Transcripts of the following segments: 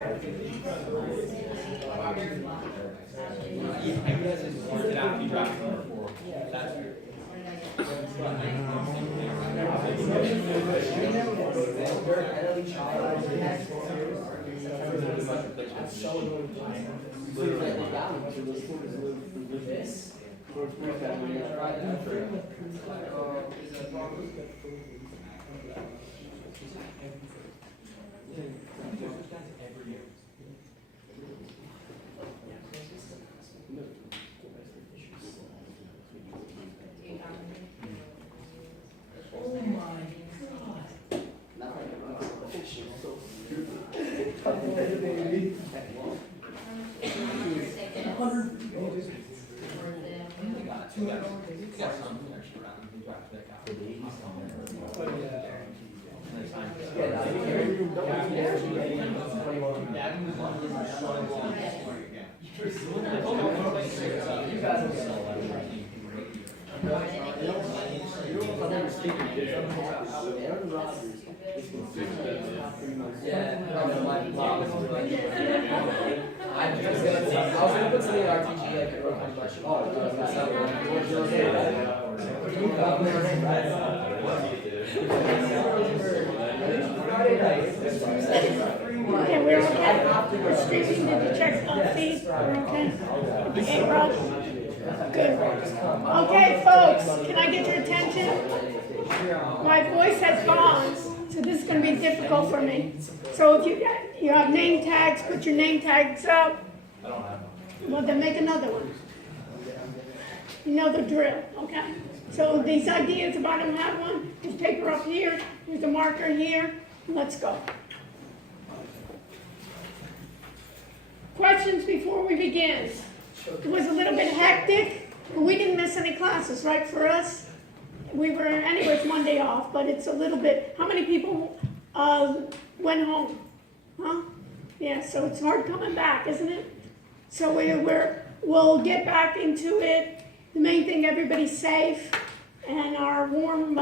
Okay, we're okay. We're streaming. Did you check the feed? We're okay. Okay, Rob. Good. Okay, folks, can I get your attention? My voice has gone, so this is going to be difficult for me. So if you have name tags, put your name tags up. Well, then make another one. You know the drill, okay? So these ideas, if I don't have one, there's paper up here, there's a marker here. Let's go. Questions before we begin? It was a little bit hectic, but we didn't miss any classes, right, for us? We were, anyways, Monday off, but it's a little bit, how many people went home? Huh? Yeah, so it's hard coming back, isn't it? So we'll get back into it. The main thing, everybody's safe, and our warm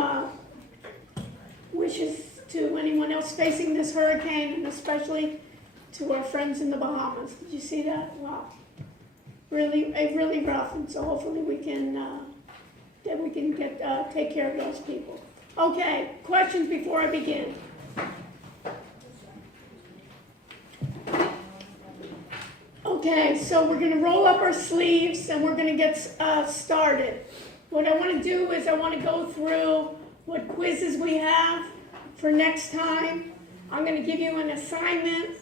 wishes to anyone else facing this hurricane, and especially to our friends in the Bahamas. Did you see that? Wow. Really rough, and so hopefully we can get take care of those people. Okay, questions before I begin? Okay, so we're going to roll up our sleeves and we're going to get started. What I want to do is I want to go through what quizzes we have for next time. I'm going to give you an assignment.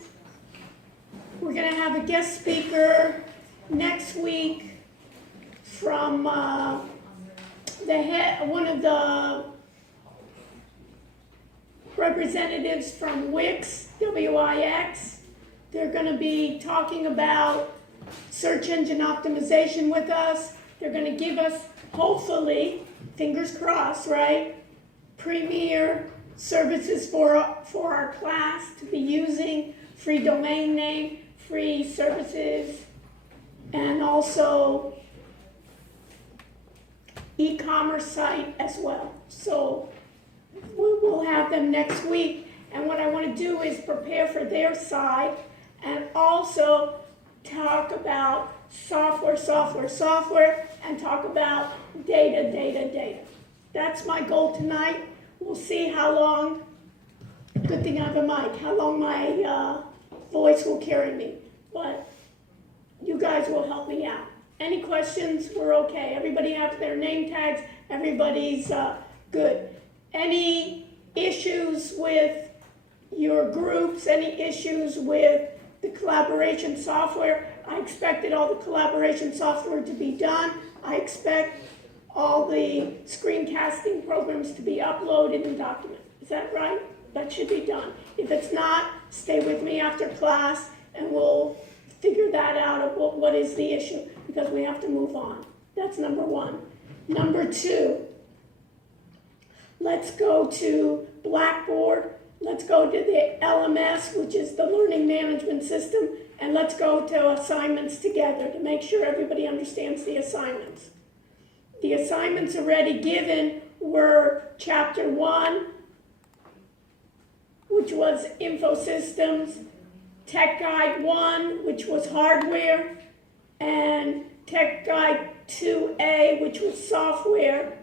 We're going to have a guest speaker next week from one of the representatives from Wix, W-I-X. They're going to be talking about search engine optimization with us. They're going to give us, hopefully, fingers crossed, right, premier services for our class to be using, free domain name, free services, and also e-commerce site as well. So we'll have them next week. And what I want to do is prepare for their side and also talk about software, and talk about data. That's my goal tonight. We'll see how long, good thing I have a mic, how long my voice will carry me. But you guys will help me out. Any questions? We're okay. Everybody has their name tags. Everybody's good. Any issues with your groups? Any issues with the collaboration software? I expected all the collaboration software to be done. I expect all the screencasting programs to be uploaded and documented. Is that right? That should be done. If it's not, stay with me after class and we'll figure that out of what is the issue, because we have to move on. That's number one. Number two, let's go to Blackboard. Let's go to the LMS, which is the Learning Management System, and let's go to assignments together to make sure everybody understands the assignments. The assignments already given were Chapter 1, which was Info Systems, Tech Guide 1, which was hardware, and Tech Guide 2A, which was software,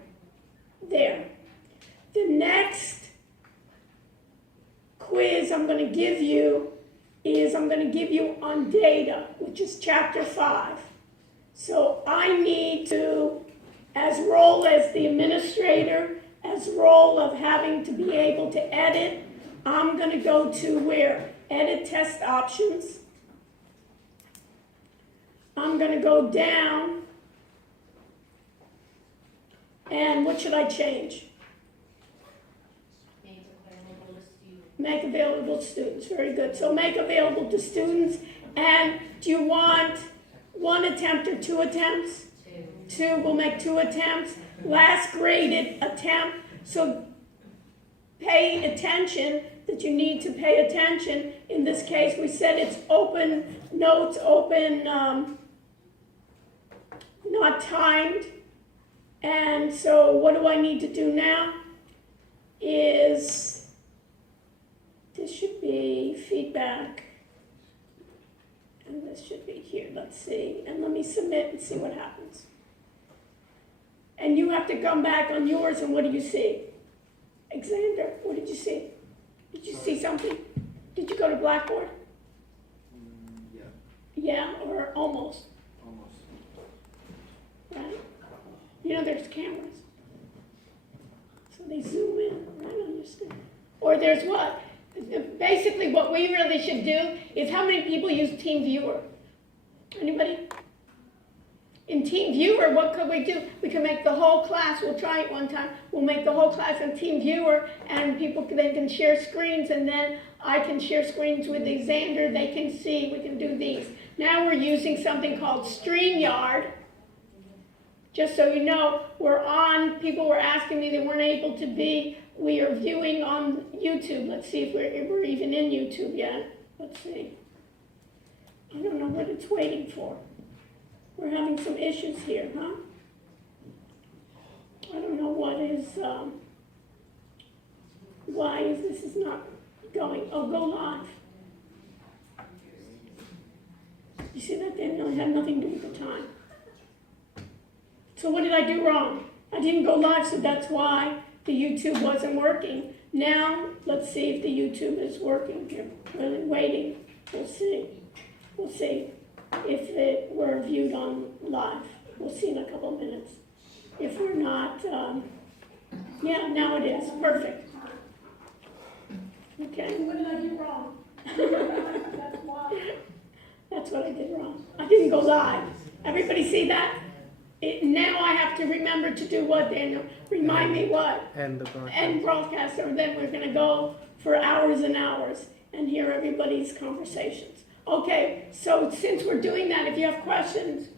there. The next quiz I'm going to give you is I'm going to give you on data, which is chapter 5. So I need to, as role as the administrator, as role of having to be able to edit, I'm going to go to where? Edit test options. I'm going to go down, and what should I change? Make available to students. Very good. So make available to students. And do you want 1 attempt or 2 attempts? 2. We'll make 2 attempts. Last graded attempt. So pay attention that you need to pay attention. In this case, we said it's open notes, open, not timed. And so what do I need to do now? This should be feedback. And this should be here. Let's see. And let me submit and see what happens. And you have to come back on yours, and what do you see? Xander, what did you see? Did you see something? Did you go to Blackboard? Yeah. Yeah, or almost? Almost. Right? You know there's cameras. So they zoom in right on your screen. Or there's what? Basically what we really should do is, how many people use TeamViewer? Anybody? In TeamViewer, what could we do? We could make the whole class, we'll try it one time, we'll make the whole class in TeamViewer, and people then can share screens, and then I can share screens with Xander, they can see, we can do these. Now we're using something called StreamYard. Just so you know, we're on, people were asking me they weren't able to be, we are viewing on YouTube. Let's see if we're even in YouTube yet. Let's see. I don't know what it's waiting for. We're having some issues here, huh? I don't know what is, why is this not going? Oh, go live. You see that? It had nothing to do with the time. So what did I do wrong? I didn't go live, so that's why the YouTube wasn't working. Now, let's see if the YouTube is working. We're really waiting. We'll see. We'll see if it were viewed on live. We'll see in a couple minutes. If we're not, yeah, now it is. Perfect. Okay. What did I do wrong? That's why. That's what I did wrong. I didn't go live. Everybody see that? Now I have to remember to do what, Daniel? Remind me what? And the broadcast. And broadcast, or then we're going to go for hours and hours and hear everybody's conversations. Okay, so since we're doing that, if you have questions,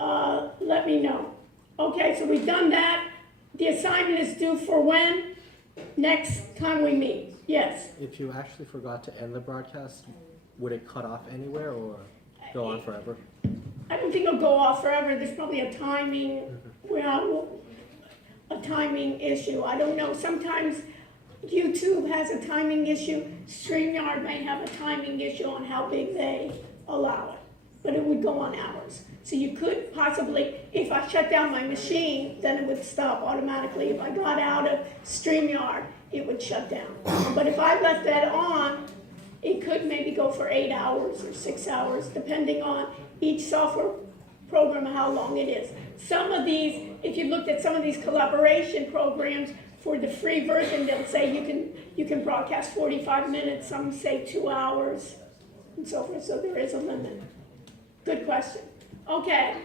let me know. Okay, so we've done that. The assignment is due for when? Next time we meet. Yes? If you actually forgot to end the broadcast, would it cut off anywhere or go on forever? I don't think it'll go off forever. There's probably a timing, a timing issue. I don't know. Sometimes YouTube has a timing issue. StreamYard may have a timing issue on how big they allow it. But it would go on hours. So you could possibly, if I shut down my machine, then it would stop automatically. If I got out of StreamYard, it would shut down. But if I left that on, it could maybe go for 8 hours or 6 hours, depending on each software program, how long it is. Some of these, if you looked at some of these collaboration programs, for the free version, they'll say you can broadcast 45 minutes, some say 2 hours, and so forth, so there is a limit. Good question. Okay,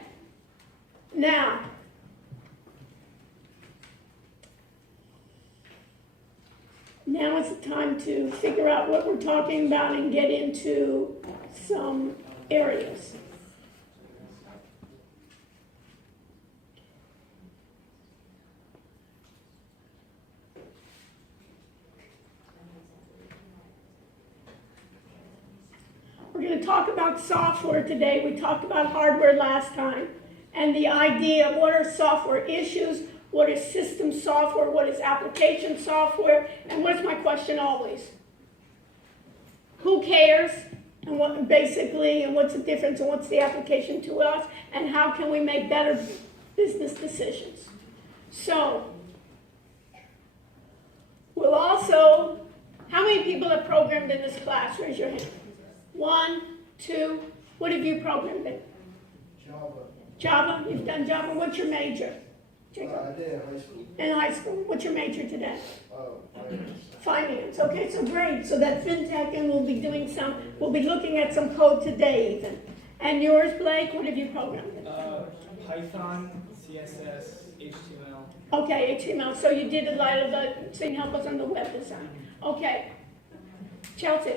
now, is the time to figure out what we're talking about and get into some areas. We're going to talk about software today. We talked about hardware last time, and the idea of what are software issues, what is system software, what is application software, and what's my question always? who cares, and what basically, and what's the difference, and what's the application to us, and how can we make better business decisions. So, we'll also, how many people have programmed in this class? Raise your hand. 1, 2, what have you programmed in? Java. Java? You've done Java? What's your major? Jacob? I did in high school. In high school. What's your major today? Finance. Finance. Okay, so great. So that fintech, and we'll be looking at some code today even. And yours, Blake, what have you programmed in? Python, CSS, HTML. Okay, HTML. So you did a lot of the, so you can help us on the web design. Okay. Chelsea.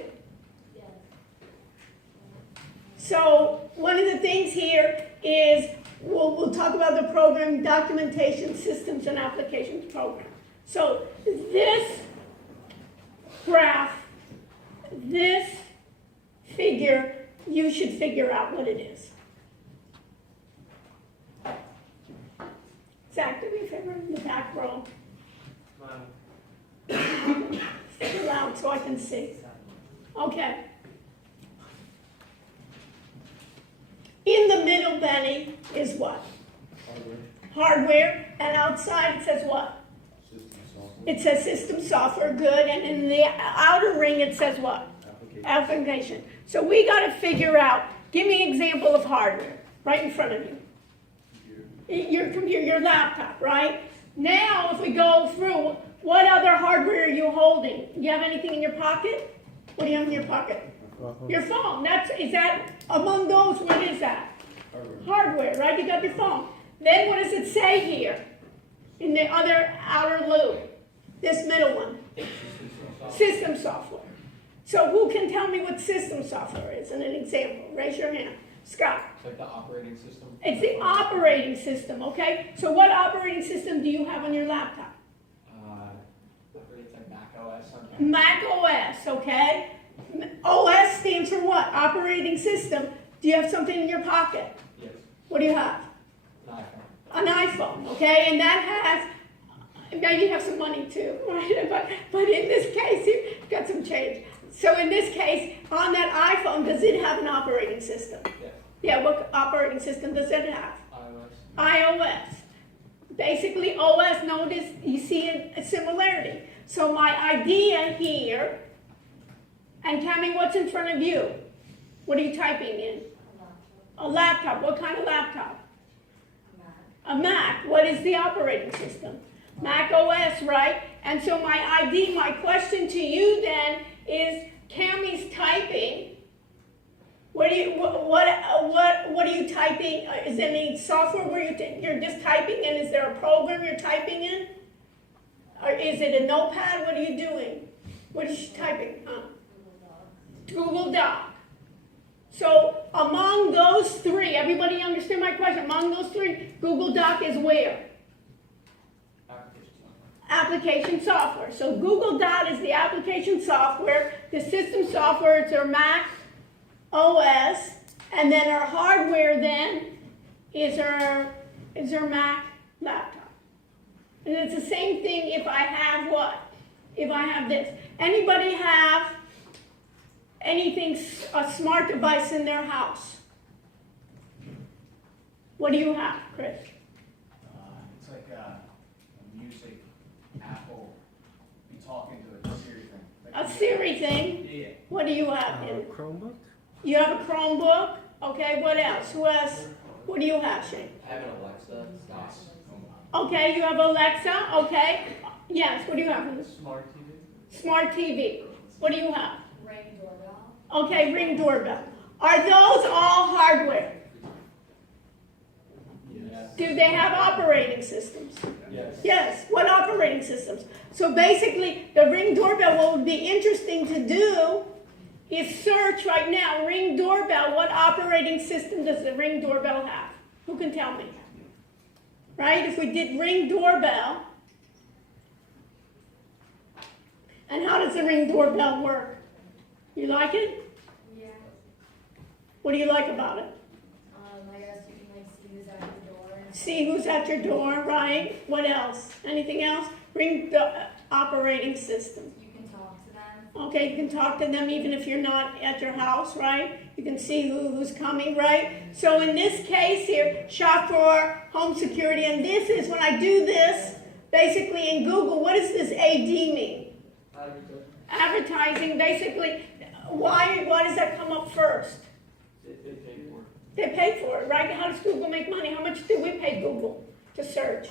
So one of the things here is we'll talk about the program documentation systems and applications program. So this graph, this figure, you should figure out what it is. Zach, do me a favor in the back row. Speak loud so I can see. Okay. In the middle, Benny, is what? Hardware. And outside it says what? System software. It says system software, good. And in the outer ring it says what? Application. So we got to figure out, give me an example of hardware right in front of you. Your computer, your laptop, right? Now if we go through, what other hardware are you holding? Do you have anything in your pocket? What do you have in your pocket? Your phone. Is that among those, what is that? Hardware, right? You got your phone. Then what does it say here? In the other outer loop? This middle one. System software. So who can tell me what system software is? And an example. Raise your hand. Scott. It's like the operating system. It's the operating system, okay? So what operating system do you have on your laptop? It's like Mac OS sometimes. Mac OS, okay? OS stands for what? Operating system. Do you have something in your pocket? Yes. What do you have? An iPhone. An iPhone, okay? And that has, maybe you have some money too, right? But in this case, you've got some change. So in this case, on that iPhone, does it have an operating system? Yes. Yeah, what operating system does it have? iOS. iOS. Basically, OS, notice, you see a similarity. So my idea here, and Tammy, what's in front of you? What are you typing in? A laptop. What kind of laptop? A Mac. What is the operating system? Mac OS, right? And so my question to you then is, Cammy's typing. What are you typing? Is there any software where you're just typing in? Is there a program you're typing in? Or is it a notepad? What are you doing? What is she typing? Google Doc. So among those three, everybody understand my question? Among those three, Google Doc is where? Application software. So Google Doc is the application software. The system software is our Mac OS, and then our hardware then is our Mac laptop. And it's the same thing if I have what? If I have this. Anybody have anything, a smart device in their house? What do you have, Chris? It's like a music, Apple, be talking to a Siri thing. A Siri thing? Yeah. What do you have? Chromebook? You have a Chromebook? Okay, what else? Who else? What do you have, Shane? I have an Alexa. Okay, you have Alexa, okay. Yes, what do you have? Smart TV. Smart TV. What do you have? Ring doorbell. Okay, Ring doorbell. Are those all hardware? Yes. Do they have operating systems? Yes. Yes, what operating systems? So basically, the Ring doorbell, what would be interesting to do is search right now, Ring doorbell, what operating system does the Ring doorbell have? Who can tell me? Right, if we did Ring doorbell, and how does the Ring doorbell work? You like it? Yeah. What do you like about it? I guess you can like see who's at your door. See who's at your door, right? What else? Anything else? Ring the operating system. You can talk to them Okay, you can talk to them even if you're not at your house, right? You can see who's coming, right? So in this case here, shop for home security, and this is, when I do this, basically in Google, what does this AD mean? Advertising, basically, why does that come up first? They pay for it. They pay for it, right? How does Google make money? How much do we pay Google to search?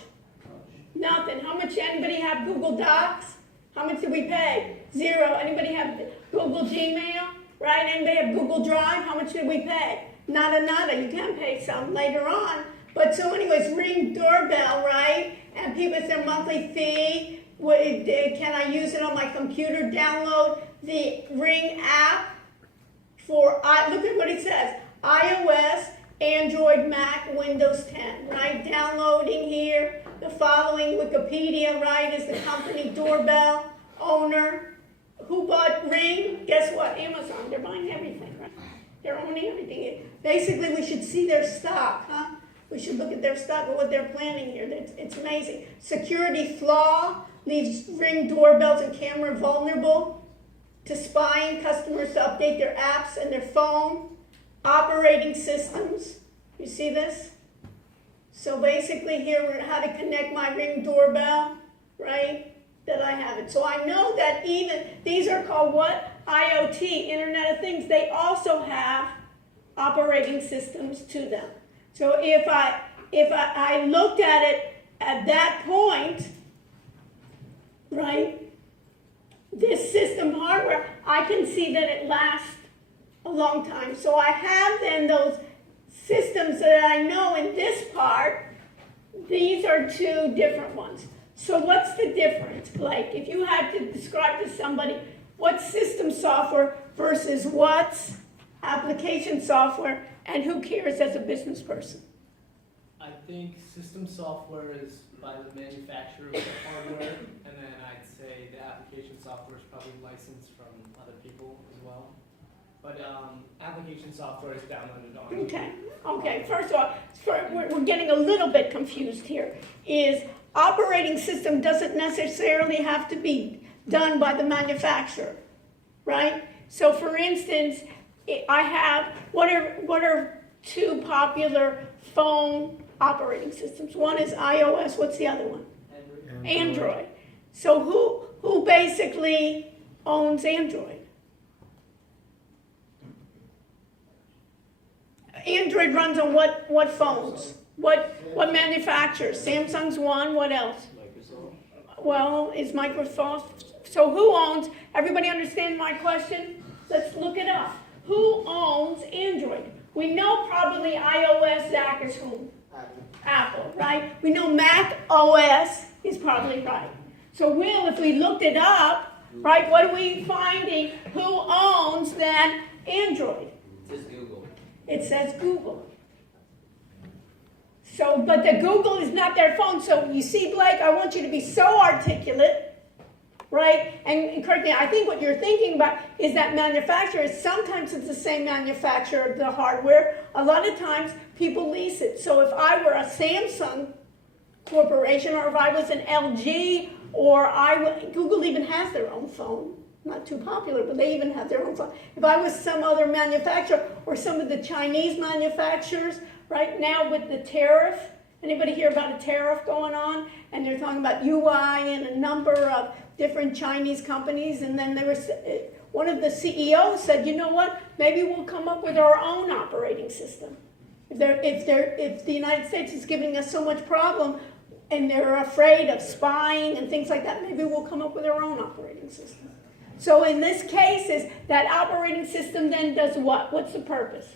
Nothing. How much, anybody have Google Docs? How much do we pay? 0. Anybody have Google Gmail? Right? Anybody have Google Drive? How much did we pay? Nada. You can pay some later on. But so anyways, Ring doorbell, right? And people, it's their monthly fee. Can I use it on my computer? Download the Ring app for, look at what it says. iOS, Android, Mac, Windows 10, right? Downloading here. The following Wikipedia, right, is the company doorbell owner. Who bought Ring? Guess what? Amazon. They're buying everything, right? They're owning everything. Basically, we should see their stock, huh? We should look at their stock and what they're planning here. It's amazing. Security flaw leaves Ring doorbells and camera vulnerable to spying customers to update their apps and their phone. Operating systems. You see this? So basically here, we're how to connect my Ring doorbell, right? That I have it. So I know that even, these are called what? IoT, Internet of Things. They also have operating systems to them. So if I looked at it at that point, right, this system hardware, I can see that it lasts a long time. So I have then those systems that I know in this part. These are 2 different ones. So what's the difference, Blake? If you had to describe to somebody what's system software versus what's application software, and who cares as a business person? I think system software is by the manufacturer of the hardware, and then I'd say the application software is probably licensed from other people as well. But application software is downloaded on. Okay. First of all, we're getting a little bit confused here. Is operating system doesn't necessarily have to be done by the manufacturer, right? So, for instance, I have what are 2 popular phone operating systems? One is iOS. What's the other one? Android. So who basically owns Android? Android runs on what phones? What manufacturers? Samsung's one. What else? Microsoft. Well, is Microsoft. So who owns? Everybody understand my question? Let's look it up. Who owns Android? We know probably iOS, Zach, is who? Apple, right? We know Mac OS is probably right. So Will, if we looked it up, right, what are we finding? Who owns then Android? It says Google. It says Google. So, but the Google is not their phone. So you see, Blake, I want you to be so articulate, right? And correct me, I think what you're thinking about is that manufacturer, sometimes it's the same manufacturer of the hardware. A lot of times people lease it. So if I were a Samsung corporation, or if I was an LG, or Google even has their own phone. Not too popular, but they even have their own phone. If I was some other manufacturer, or some of the Chinese manufacturers, right now with the tariff, anybody hear about a tariff going on? And they're talking about UI and a number of different Chinese companies, and then one of the CEOs said, you know what, maybe we'll come up with our own operating system. If the United States is giving us so much problem, and they're afraid of spying and things like that, maybe we'll come up with our own operating system. So in this case, is that operating system then does what? What's the purpose?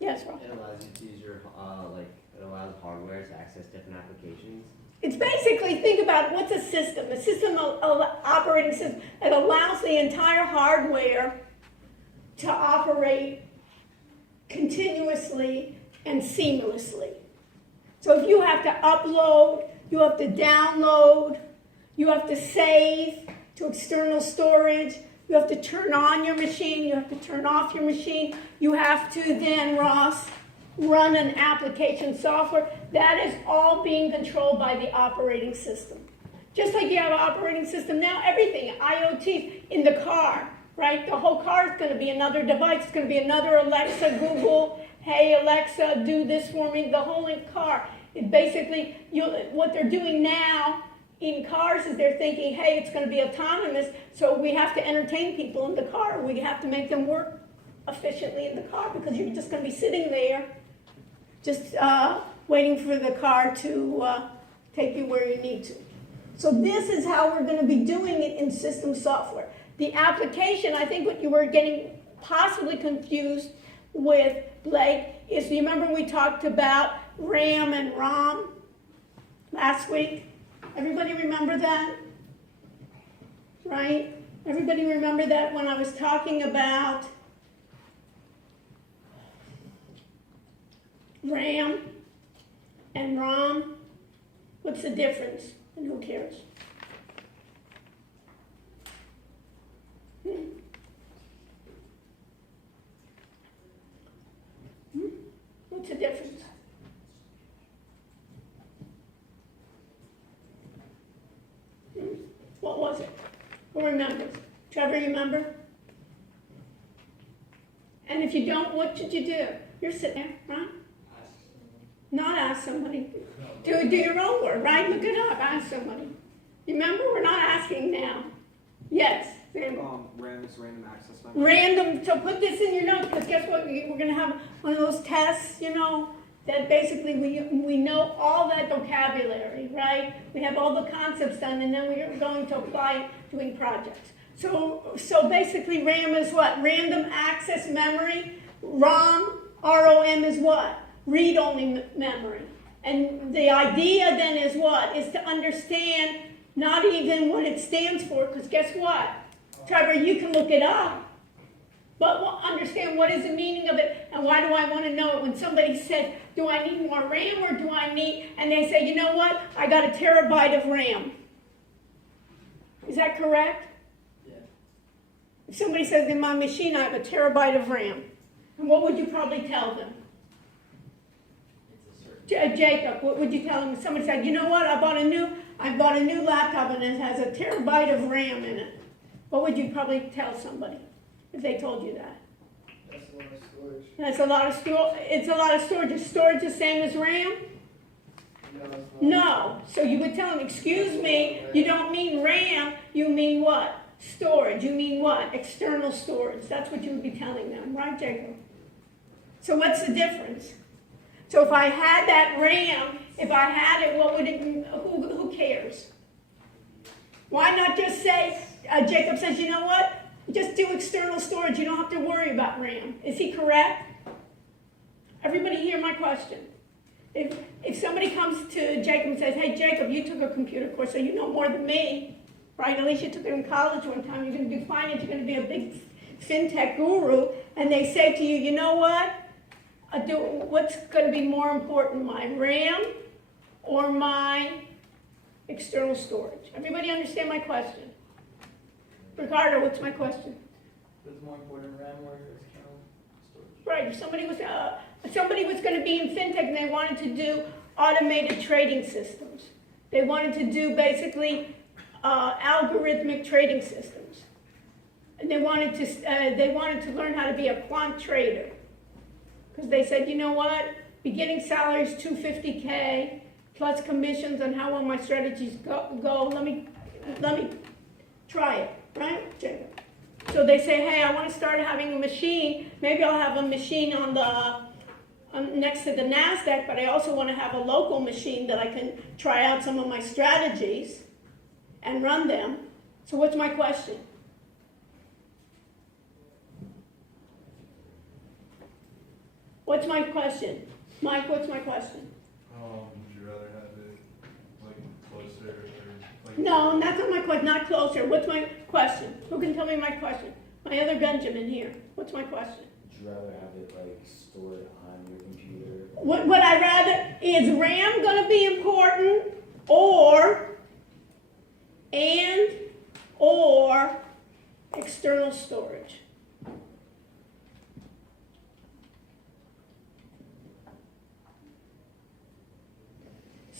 Yes, Rob? It allows you to use your, it allows hardware to access different applications. It's basically, think about what's a system. A system, operating system, it allows the entire hardware to operate continuously and seamlessly. So if you have to upload, you have to download, you have to save to external storage, you have to turn on your machine, you have to turn off your machine, you have to then, Ross, run an application software. That is all being controlled by the operating system. Just like you have an operating system now, everything, IoT in the car, right? The whole car is gonna be another device, it's gonna be another Alexa, Google, hey Alexa, do this for me, the whole car. It basically, what they're doing now in cars is they're thinking, hey, it's gonna be autonomous, so we have to entertain people in the car. We have to make them work efficiently in the car because you're just gonna be sitting there, just waiting for the car to take you where you need to. So this is how we're gonna be doing it in system software. The application, I think what you were getting possibly confused with, Blake, is you remember we talked about RAM and ROM last week? Everybody remember that? Right? Everybody remember that when I was talking about RAM and ROM? What's the difference? And who cares? What's the difference? What was it? Who remembers? Trevor, remember? And if you don't, what should you do? You're sitting there, right? Not ask somebody. Do your own work, right? Look it up. Ask somebody. Remember, we're not asking now. Yes. Sam? RAM is random access memory. Random. So put this in your notes because guess what? We're going to have one of those tests, that basically we know all that vocabulary, right? We have all the concepts done, and then we're going to apply it doing projects. So basically, RAM is what? Random access memory. ROM, ROM is what? Read-only memory. And the idea then is what? Is to understand not even what it stands for, because guess what? Trevor, you can look it up, but understand what is the meaning of it, and why do I want to know it? When somebody says, do I need more RAM or do I need, and they say, you know what? I got a terabyte of RAM. Is that correct? Yeah. If somebody says in my machine I have a terabyte of RAM, and what would you probably tell them? Jacob, what would you tell them if somebody said, you know what, I bought a new laptop and it has a terabyte of RAM in it? What would you probably tell somebody if they told you that? That's a lot of storage. That's a lot of it's a lot of storage. Is storage the same as RAM? No, it's not. No. So you would tell them, excuse me, you don't mean RAM, you mean what? Storage. You mean what? External storage. That's what you would be telling them, right, Jacob? So what's the difference? So if I had that RAM, if I had it, what would it, who cares? Why not just say, Jacob says, you know what? Just do external storage. You don't have to worry about RAM. Is he correct? Everybody hear my question? If somebody comes to Jacob and says, hey, Jacob, you took a computer course, so you know more than me, right? At least you took it in college one time. You're going to do finance. You're going to be a big fintech guru. And they say to you, you know what? What's going to be more important, my RAM or my external storage? Everybody understand my question? Ricardo, what's my question? What's more important, RAM or external storage? Right, if somebody was going to be in fintech and they wanted to do automated trading systems. They wanted to do basically algorithmic trading systems. And they wanted to learn how to be a quant trader. Because they said, you know what, beginning salary is $250K plus commissions on how well my strategies go. Let me try it, right, Jacob? So they say, hey, I want to start having a machine. Maybe I'll have a machine next to the NASDAQ, but I also want to have a local machine that I can try out some of my strategies and run them. So what's my question? What's my question? Mike, what's my question? Would you rather have it like closer or like? No, that's not my question, not closer. What's my question? Who can tell me my question? My other Benjamin here. What's my question? Would you rather have it like stored on your computer? What I rather, is RAM gonna be important or external storage?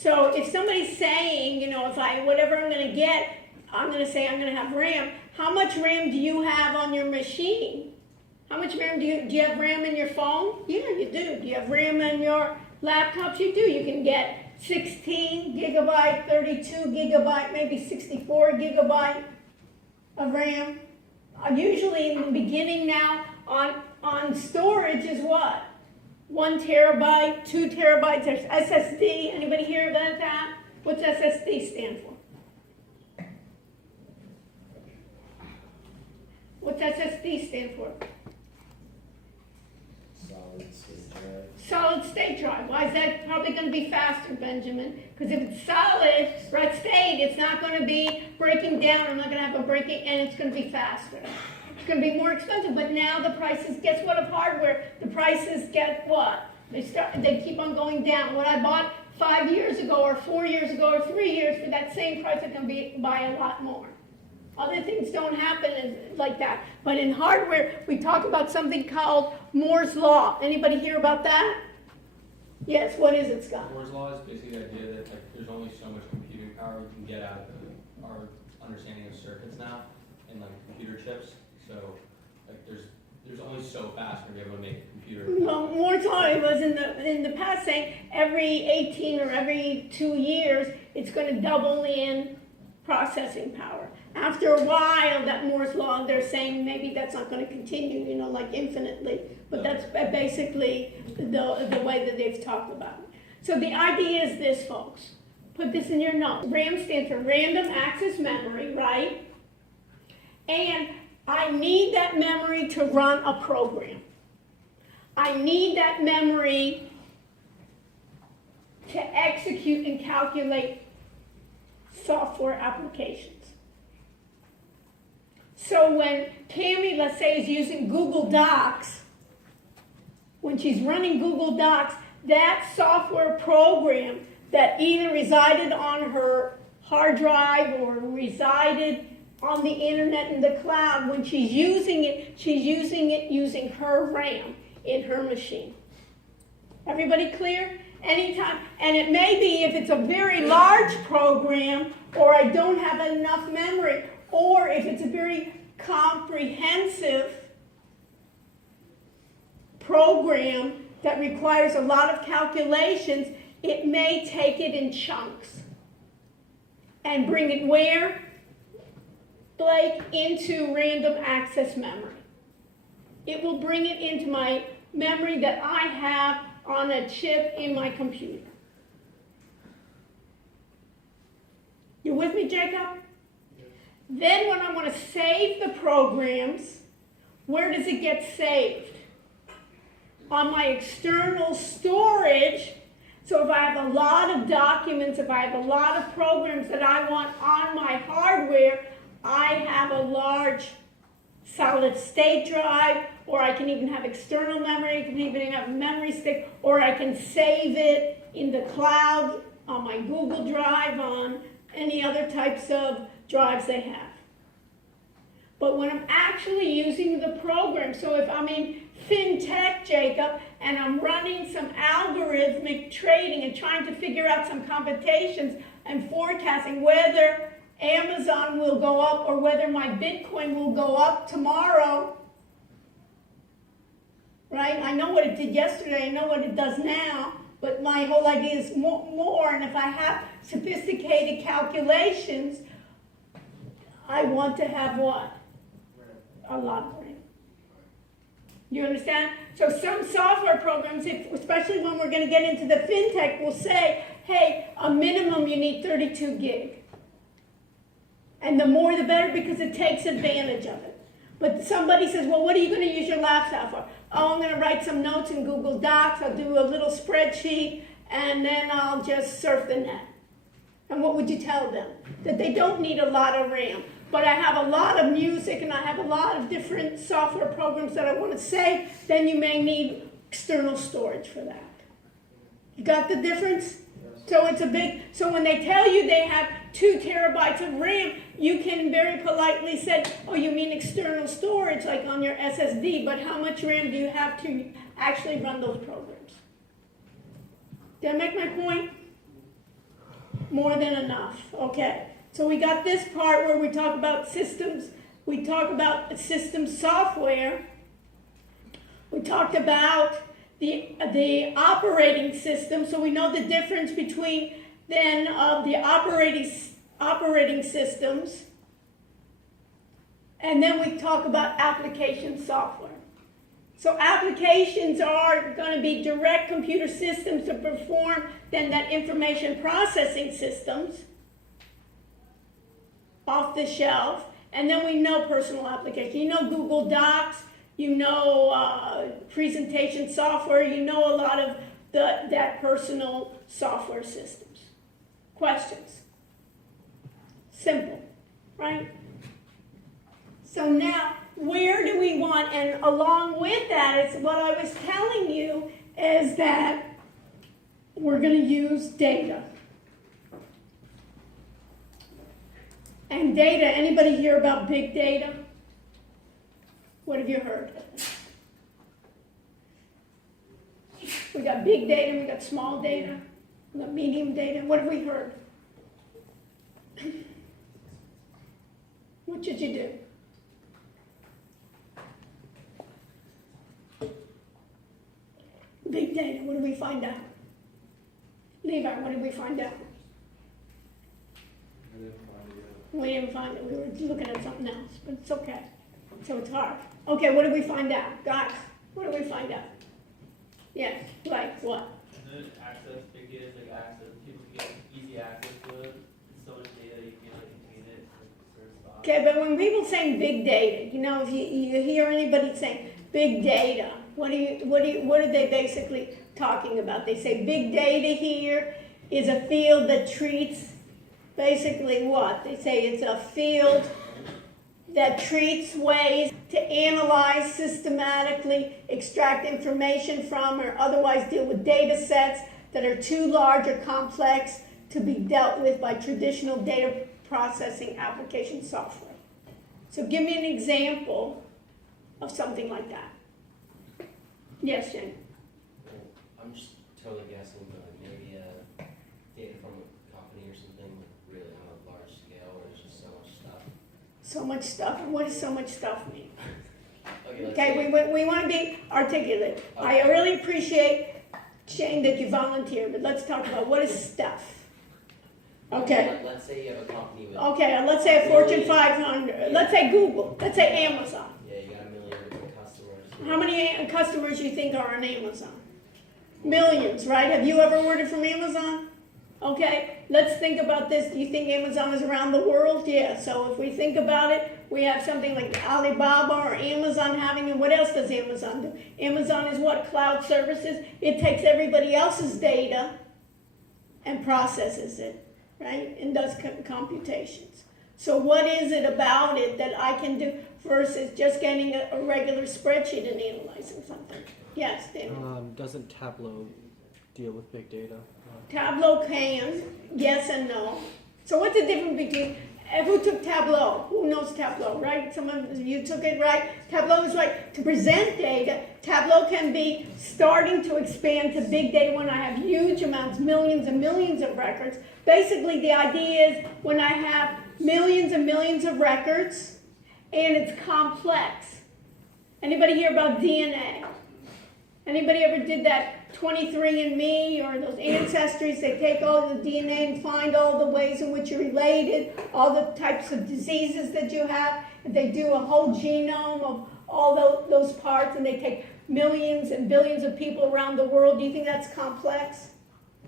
So if somebody's saying, you know, if I, whatever I'm gonna get, I'm gonna say I'm gonna have RAM, how much RAM do you have on your machine? How much RAM do you have RAM in your phone? Yeah, you do. Do you have RAM in your laptops? You do. You can get 16 gigabyte, 32 gigabyte, maybe 64 gigabyte of RAM. Usually in the beginning now on storage is what? 1 terabyte, 2 terabytes, there's SSD. Anybody hear about that? What's SSD stand for? What's SSD stand for? Solid state drive. Solid state drive. Why is that probably going to be faster, Benjamin? Because if it's solid, right state, it's not going to be breaking down. I'm not going to have a breaking, and it's going to be faster. It's going to be more expensive, but now the prices, guess what, of hardware, the prices get what? They keep on going down. What I bought 5 years ago or 4 years ago or 3 years for that same price, I can buy a lot more. Other things don't happen like that. But in hardware, we talk about something called Moore's Law. Anybody hear about that? Yes, what is it, Scott? Moore's law is basically the idea that like there's only so much computing power we can get out of our understanding of circuits now and like computer chips. So like there's only so fast we're able to make a computer. Well, Moore's Law, it was in the past saying every 18 or every 2 years, it's going to double in processing power. After a while, that Moore's Law, they're saying maybe that's not going to continue, you know, like infinitely. But that's basically the way that they've talked about it. So the idea is this, folks. Put this in your notes. RAM stands for Random Access Memory, right? And I need that memory to run a program. I need that memory to execute and calculate software applications. So when Tammy, let's say, is using Google Docs, when she's running Google Docs, that software program that either resided on her hard drive or resided on the internet in the cloud, when she's using it using her RAM in her machine. Everybody clear? Anytime, and it may be if it's a very large program, or I don't have enough memory, or if it's a very comprehensive program that requires a lot of calculations, it may take it in chunks and bring it where? Blake, into random access memory. It will bring it into my memory that I have on a chip in my computer. You with me, Jacob? Then when I want to save the programs, where does it get saved? On my external storage. So if I have a lot of documents, if I have a lot of programs that I want on my hardware, I have a large solid state drive, or I can even have external memory, I can even have a memory stick, or I can save it in the cloud, on my Google Drive, on any other types of drives they have. But when I'm actually using the program, so if I'm in FinTech, Jacob, and I'm running some algorithmic trading and trying to figure out some computations and forecasting whether Amazon will go up or whether my Bitcoin will go up tomorrow, right? I know what it did yesterday, I know what it does now, but my whole idea is more, and if I have sophisticated calculations, I want to have what? A lot of RAM. You understand? So some software programs, especially when we're going to get into the FinTech, will say, hey, a minimum you need 32 gig. And the more the better, because it takes advantage of it. But somebody says, well, what are you going to use your laptop for? Oh, I'm going to write some notes in Google Docs, I'll do a little spreadsheet, and then I'll just surf the net. And what would you tell them? That they don't need a lot of RAM. But I have a lot of music and I have a lot of different software programs that I want to save, then you may need external storage for that. You got the difference? So it's a big, so when they tell you they have 2 terabytes of RAM, you can very politely say, oh, you mean external storage, like on your SSD, but how much RAM do you have to actually run those programs? Did I make my point? More than enough, okay. So we got this part where we talk about systems, we talk about system software. We talked about the operating system, so we know the difference between then of the operating systems. And then we talk about application software. So applications are going to be direct computer systems to perform then that information processing systems off the shelf. And then we know personal application. You know Google Docs, you know presentation software, you know a lot of that personal software systems. Questions? Simple, right? So now, where do we want, and along with that, it's what I was telling you is that we're going to use data. And data, anybody hear about big data? What have you heard? We got big data, we got small data, we got medium data. What have we heard? What should you do? Big data, what did we find out? Levi, what did we find out? I didn't find it yet. We didn't find it, we were looking at something else, but it's okay. So it's hard. Okay, what did we find out? Guys, what did we find out? Yes, like what? The access, big data is like access, people can get easy access to it. It's so much data, you can't like contain it, like certain spots. Okay, but when people saying big data, you know, if you hear anybody saying big data, what are they basically talking about? They say big data here is a field that treats basically what? They say it's a field that treats ways to analyze, systematically extract information from, or otherwise deal with data sets that are too large or complex to be dealt with by traditional data processing application software. So give me an example of something like that. Yes, Shane? I'm just totally guessing, but maybe data from a company or something really on a large scale where there's just so much stuff. So much stuff. And what does so much stuff mean? Okay, Okay, we want to be articulate. I really appreciate, Shane, that you volunteered, but let's talk about what is stuff. Okay. Let's say you have a company with Okay, let's say a Fortune 500. Let's say Google. Let's say Amazon. yeah, you got 1 million different customers. How many customers you think are on Amazon? Millions, right? Have you ever ordered from Amazon? Okay, let's think about this. Do you think Amazon is around the world? Yeah, so if we think about it, we have something like Alibaba or Amazon having it. What else does Amazon do? Amazon is what? Cloud services. It takes everybody else's data and processes it, right? And does computations. So what is it about it that I can do versus just getting a regular spreadsheet and analyzing something? Yes, David. Doesn't Tableau deal with big data? Tableau can, yes and no. So what's the difference between, who took Tableau? Who knows Tableau, right? Some of you took it, right? Tableau is right to present data. Tableau can be starting to expand to big data when I have huge amounts, millions and millions of records. Basically, the idea is when I have millions and millions of records and it's complex. Anybody hear about DNA? Anybody ever did that 23andMe or those ancestries? They take all the DNA and find all the ways in which you're related, all the types of diseases that you have. And they do a whole genome of all those parts, and they take millions and billions of people around the world. Do you think that's complex?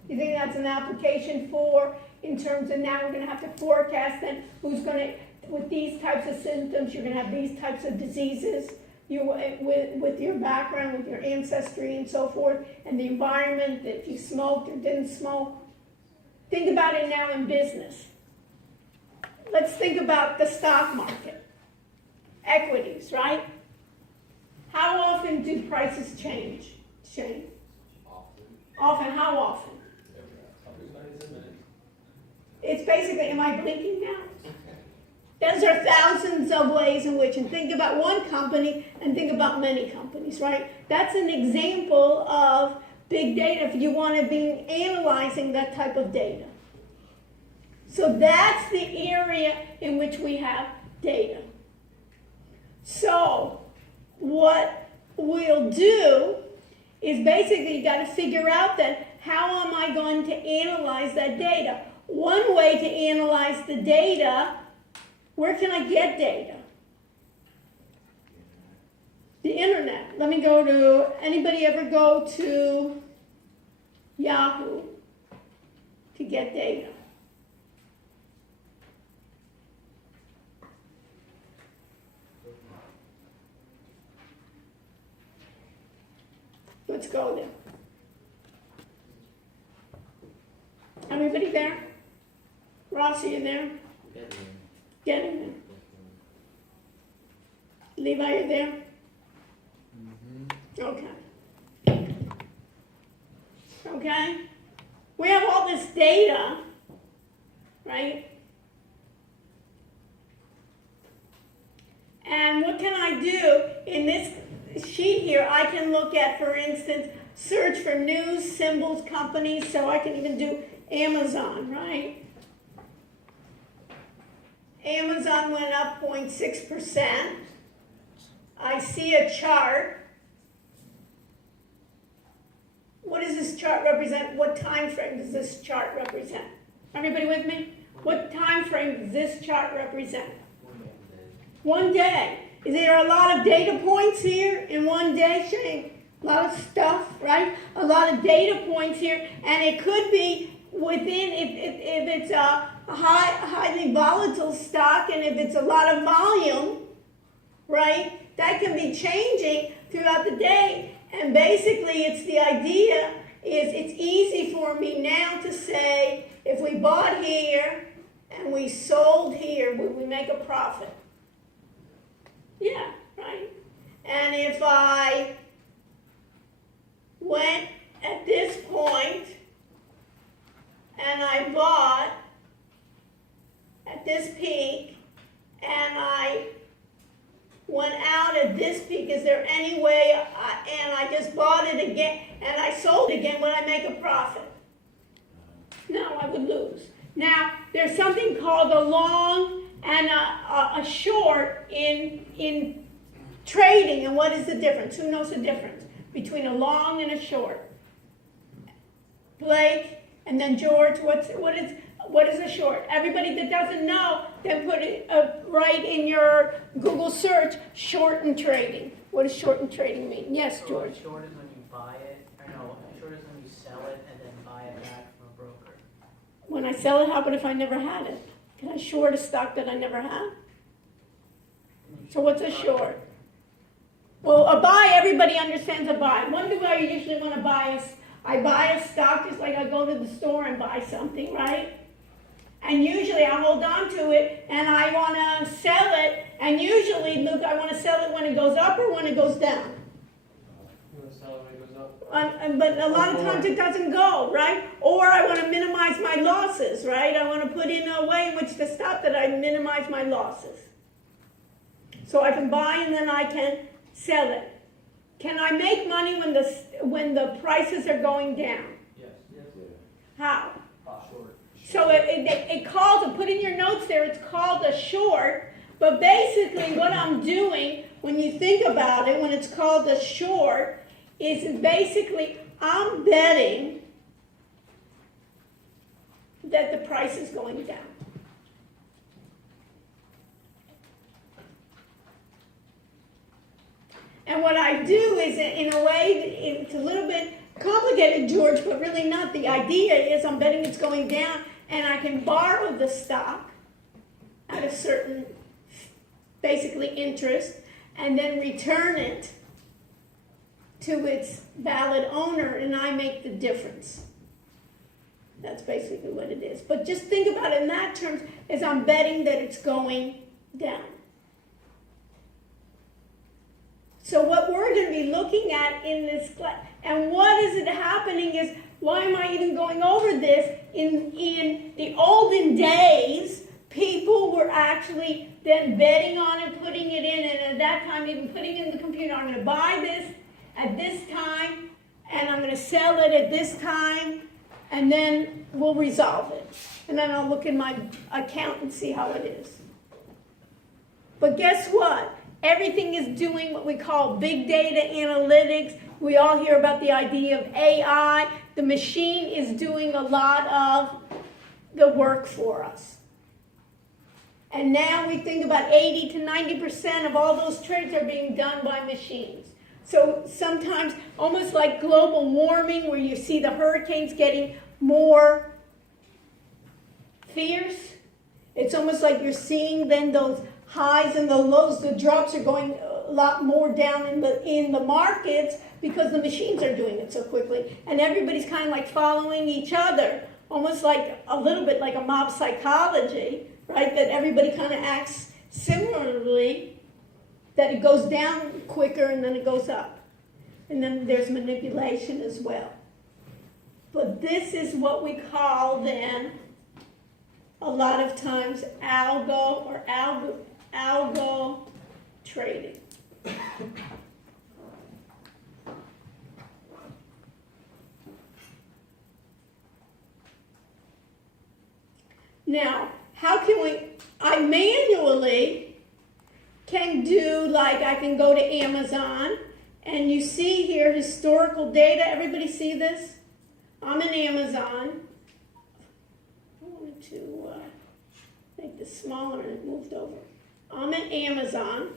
Do you think that's an application for, in terms of now we're going to have to forecast then who's going to, with these types of symptoms, you're going to have these types of diseases? With your background, with your ancestry and so forth, and the environment, if you smoked or didn't smoke. Think about it now in business. Let's think about the stock market. Equities, right? How often do prices change, Shane? Often, how often? It's basically, am I blinking now? Those are thousands of ways in which, and think about one company and think about many companies, right? That's an example of big data if you want to be analyzing that type of data. So that's the area in which we have data. So what we'll do is basically you got to figure out then how am I going to analyze that data. One way to analyze the data, where can I get data? The internet. Let me go to, anybody ever go to Yahoo to get data? Let's go there. Everybody there? Ross, are you there? Getting there. Levi, you there? Okay. Okay? We have all this data, right? And what can I do in this sheet here? I can look at, for instance, search for news, symbols, companies, so I can even do Amazon, right? Amazon went up 0.6%. I see a chart. What does this chart represent? What time frame does this chart represent? Everybody with me? What time frame does this chart represent? 1 day. Is there a lot of data points here in 1 day, Shane? A lot of stuff, right? A lot of data points here, and it could be within, if it's a highly volatile stock, and if it's a lot of volume, right? That can be changing throughout the day, and basically it's the idea is it's easy for me now to say if we bought here and we sold here, would we make a profit? Yeah, right? And if I went at this point and I bought at this peak and I went out at this peak, is there any way, and I just bought it again and I sold again, would I make a profit? No, I would lose. Now, there's something called a long and a short in trading, and what is the difference? Who knows the difference between a long and a short? Blake, and then George, what is a short? Everybody that doesn't know, then put it right in your Google search, short and trading. What does short and trading mean? Yes, George. Short is when you buy it, or no, short is when you sell it and then buy it back from a broker. When I sell it, how about if I never had it? Can I short a stock that I never had? So what's a short? Well, a buy, everybody understands a buy. When do I usually want to buy I buy a stock just like I go to the store and buy something, right? And usually I hold on to it and I want to sell it. And usually, Luke, I want to sell it when it goes up or when it goes down. You want to sell it when it goes up? But a lot of times it doesn't go, right? Or I want to minimize my losses, right? I want to put in a way in which to stop that I minimize my losses. So I can buy and then I can sell it. Can I make money when the prices are going down? Yes. How? Short. So it calls, put in your notes there, it's called a short, but basically what I'm doing, when you think about it, when it's called a short, is basically I'm betting that the price is going down. And what I do is, in a way, it's a little bit complicated, George, but really not. The idea is I'm betting it's going down, and I can borrow the stock at a certain, basically, interest, and then return it to its valid owner, and I make the difference. That's basically what it is. But just think about it in that terms, as I'm betting that it's going down. So what we're going to be looking at in this class, and what is it happening is, why am I even going over this? In the olden days, people were actually then betting on it, putting it in, and at that time even putting it in the computer, I'm going to buy this at this time, and I'm going to sell it at this time, and then we'll resolve it. and then I'll look in my account and see how it is. But guess what? Everything is doing what we call big data analytics. We all hear about the idea of AI. The machine is doing a lot of the work for us. And now we think about 80 to 90% of all those trades are being done by machines. So sometimes, almost like global warming, where you see the hurricanes getting more fierce, it's almost like you're seeing then those highs and the lows, the drops are going a lot more down in the markets because the machines are doing it so quickly. And everybody's kind of like following each other, almost like a little bit like a mob psychology, right? That everybody kind of acts similarly, that it goes down quicker and then it goes up. And then there's manipulation as well. But this is what we call then, a lot of times, algo or algo trading. Now, how can I manually can do, like I can go to Amazon, and you see here historical data. Everybody see this? I'm in Amazon. I wanted to make this smaller and it moved over. I'm in Amazon.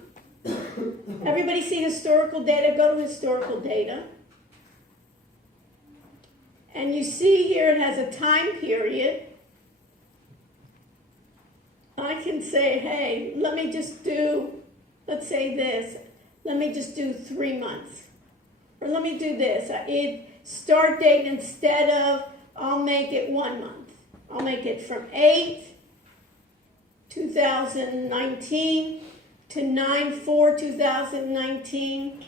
Everybody see historical data? Go to historical data. And you see here it has a time period. I can say, hey, let me just do, let's say this. Let me just do 3 months. Or let me do this. Start date, instead of, I'll make it 1 month. I'll make it from 8/2019 to 9/4/2019.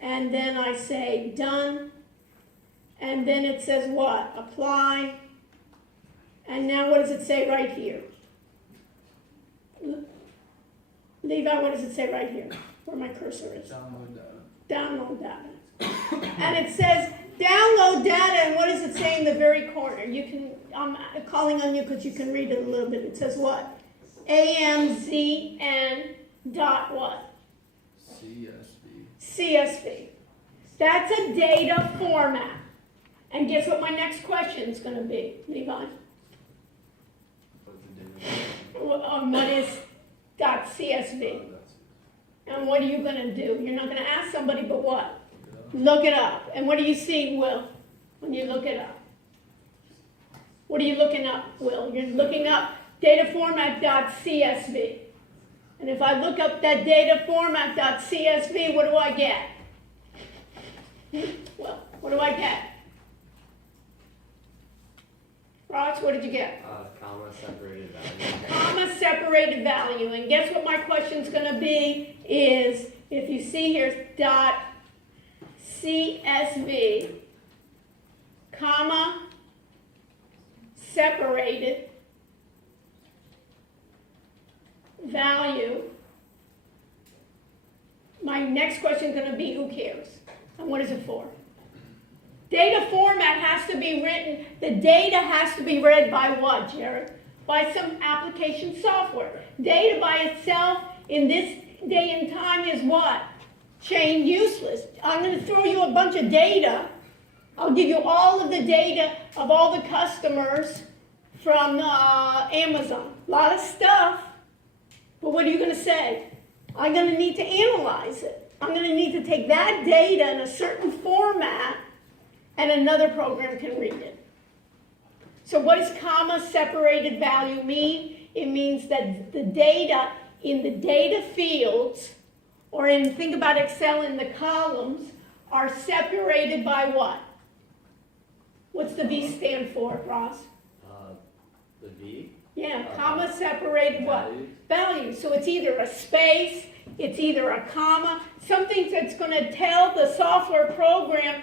And then I say done. And then it says what? Apply. And now what does it say right here? Levi, what does it say right here? Where my cursor is. Download data. Download data. And it says download data, and what does it say in the very corner? You can, I'm calling on you because you can read it a little bit. It says what? AMZN dot what? CSV. That's a data format. And guess what my next question is going to be, Levi? What is .csv? And what are you going to do? You're not going to ask somebody, but what? Look it up. And what do you see, Will, when you look it up? What are you looking up, Will? You're looking up data format .csv. And if I look up that data format .csv, what do I get? Well, what do I get? Ross, what did you get? Comma separated value. Comma separated value. And guess what my question's going to be is, if you see here, dot CSV, comma, separated value. My next question is going to be, who cares? And what is it for? Data format has to be written, the data has to be read by what, Jared? By some application software. Data by itself in this day and time is what? Chain useless. I'm going to throw you a bunch of data. I'll give you all of the data of all the customers from Amazon. A lot of stuff. But what are you going to say? I'm going to need to analyze it. I'm going to need to take that data in a certain format, and another program can read it. So what does comma separated value mean? It means that the data in the data fields, or think about Excel in the columns, are separated by what? What's the V stand for, Ross? The V? Yeah, comma separated what? Value. So it's either a space, it's either a comma, something that's going to tell the software program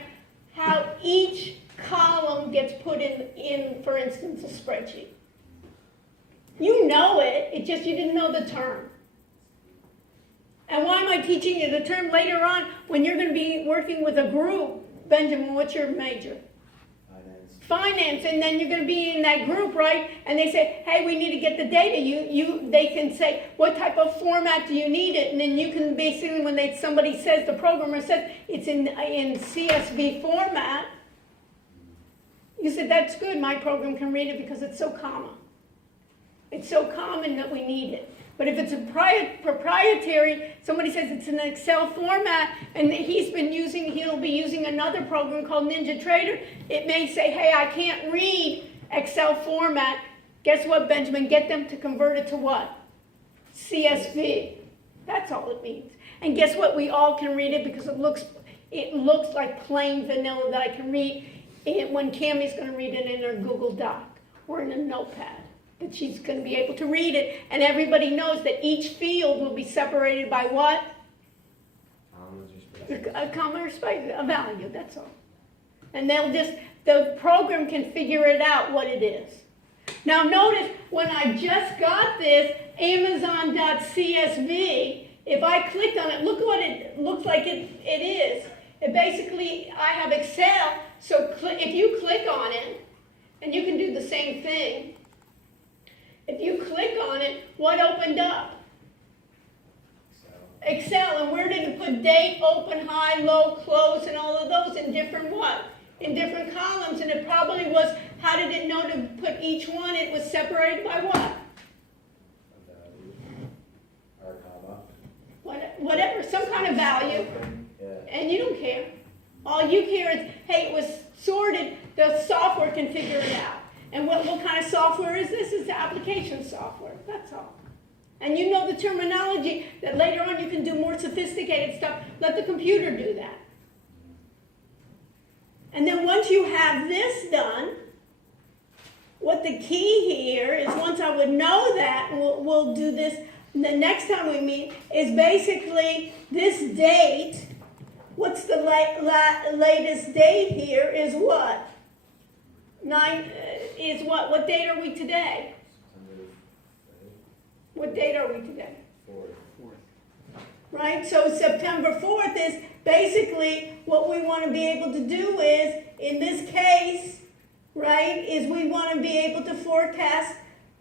how each column gets put in, for instance, a spreadsheet. You know it, it's just you didn't know the term. And why am I teaching you the term later on when you're going to be working with a group? Benjamin, what's your major? Finance. finance, and then you're gonna be in that group, right? And they say, hey, we need to get the data. They can say, what type of format do you need it? And then you can basically, when somebody says, the programmer says, it's in CSV format, you said, that's good, my program can read it because it's so common. It's so common that we need it. But if it's a proprietary, somebody says it's in an Excel format, and he'll be using another program called NinjaTrader, it may say, hey, I can't read Excel format. Guess what, Benjamin? Get them to convert it to what? CSV. That's all it means. And guess what? We all can read it because it looks like plain vanilla that I can read it when Cammie's going to read it in her Google Doc or in a notepad. That she's going to be able to read it, and everybody knows that each field will be separated by what? A comma or space, a value, that's all. And the program can figure it out what it is. Now notice, when I just got this Amazon.csv, if I clicked on it, look what it looks like it is. It basically, I have Excel, so if you click on it, and you can do the same thing, if you click on it, what opened up? Excel. And where did it put date, open, high, low, close, and all of those in different what? In different columns. And it probably was, how did it know to put each one? It was separated by what? Or comma. Whatever, some kind of value. Yeah. And you don't care. All you care is, hey, it was sorted, the software can figure it out. And what kind of software is this? It's application software, that's all. And you know the terminology that later on you can do more sophisticated stuff. Let the computer do that. And then once you have this done, what the key here is, once I would know that, we'll do this the next time we meet, is basically this date. What's the latest date here is what? Is what? What date are we today? What date are we today? 4th. Right? So September 4th is basically what we want to be able to do is, in this case, right, is we want to be able to forecast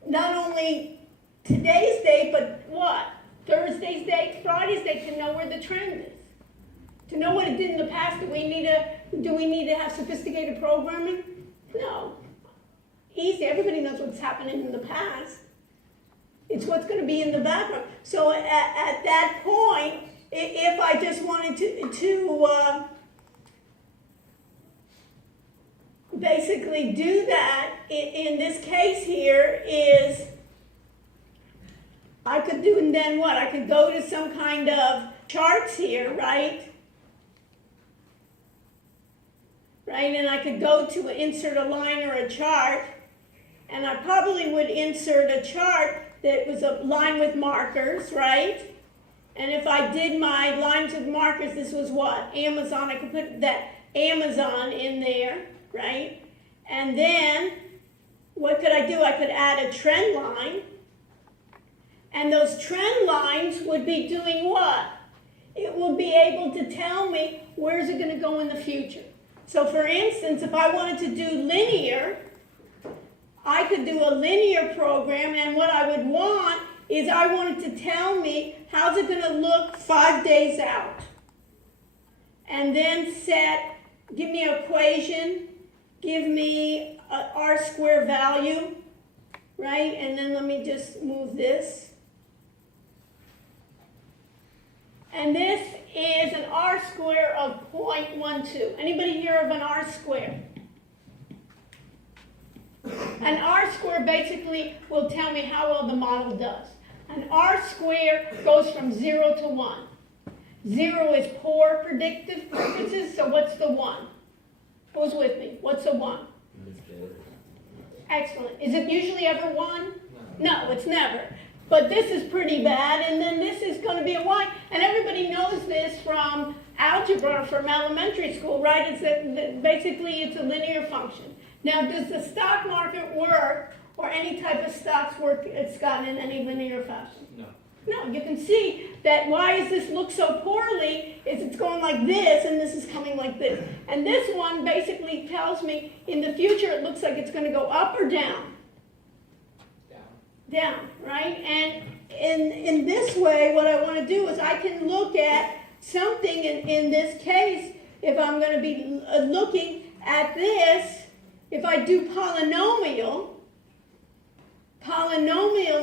not only today's date, but what? Thursday's date, Friday's date, to know where the trend is. To know what it did in the past, do we need to have sophisticated programming? No. Easy. Everybody knows what's happening in the past. It's what's going to be in the background. So at that point, if I just wanted to basically do that, in this case here is, I could do, and then what? I could go to some kind of charts here, right? Right, and I could go to insert a line or a chart, and I probably would insert a chart that was a line with markers, right? And if I did my lines with markers, this was what? Amazon, I could put that Amazon in there, right? And then, what could I do? I could add a trend line, and those trend lines would be doing what? It will be able to tell me where's it going to go in the future. So for instance, if I wanted to do linear, I could do a linear program, and what I would want is I wanted to tell me how's it going to look 5 days out. And then give me an equation, give me an R-square value, right? And then let me just move this. And this is an R-square of 0.12. Anybody hear of an R-square? An R-square basically will tell me how well the model does. An R-square goes from 0 to 1. 0 is poor predictive purposes, so what's the 1? Who's with me? What's the 1? Excellent. Is it usually ever 1? No, it's never. But this is pretty bad, and then this is going to be a 1. And everybody knows this from algebra, from elementary school, right? It's basically it's a linear function. Now, does the stock market work, or any type of stocks work, Scott, in any linear fashion? No. No, you can see that why does this look so poorly is it's going like this, and this is coming like this. And And this one basically tells me in the future it looks like it's going to go up or down. Down, right? And in this way, what I want to do is I can look at something in this case, if I'm going to be looking at this, if I do polynomial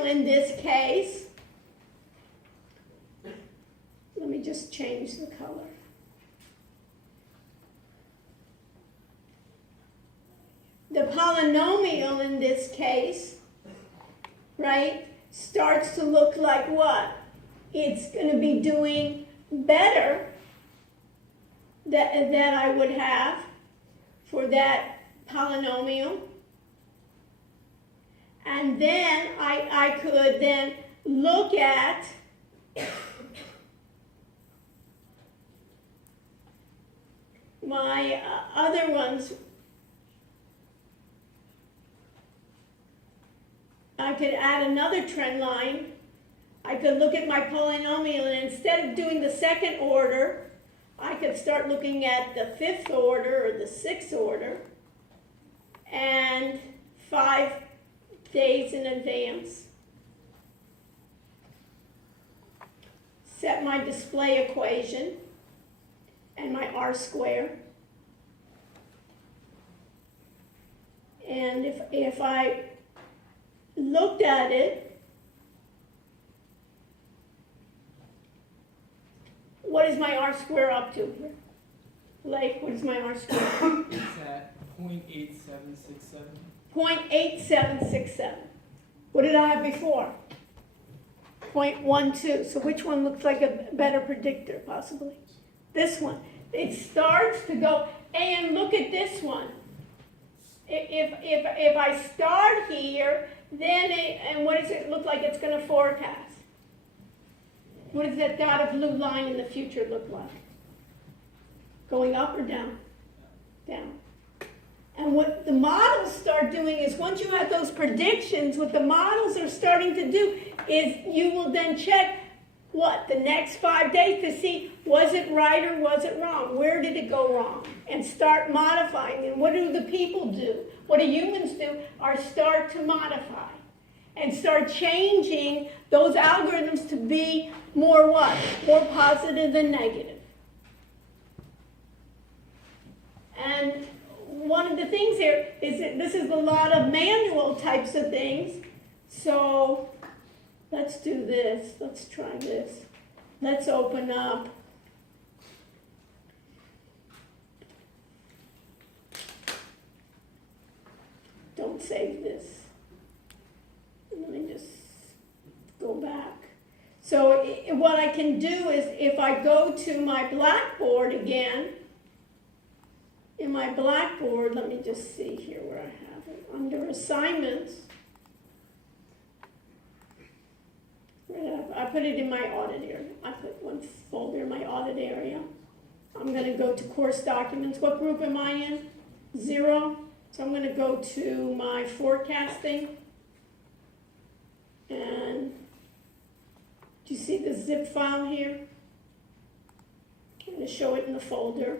in this case, let me just change the color. The polynomial in this case, right, starts to look like what? It's going to be doing better that I would have for that polynomial. And then I could then look at my other ones. I could add another trend line. I could look at my polynomial, and instead of doing the second order, I could start looking at the fifth order or the sixth order, and 5 days in advance. Set my display equation and my R square. And if I looked at it, what is my R square up to? Like, what is my R square? It's at 0.8767. 0.8767. What did I have before? 0.12. So which one looks like a better predictor, possibly? This one. It starts to go, and look at this one. If I start here, then and what does it look like it's going to forecast? What does that dotted blue line in the future look like? Going up or down? Down. And what the models start doing is once you have those predictions, what the models are starting to do is you will then check what? The next 5 days to see was it right or was it wrong? Where did it go wrong? And start modifying. And what do the people do? What do humans do? Are start to modify. And start changing those algorithms to be more what? More positive than negative. And one of the things here is that this is a lot of manual types of things. So let's do this. Let's try this. Let's open up. Don't save this. Let me just go back. So what I can do is if I go to my Blackboard again, in my Blackboard, let me just see here where I have it. Under assignments, I put it in my audit area. I put one folder in my audit area. I'm going to go to course documents. What group am I in? 0. So I'm going to go to my forecasting. And do you see the zip file here? I'm going to show it in the folder.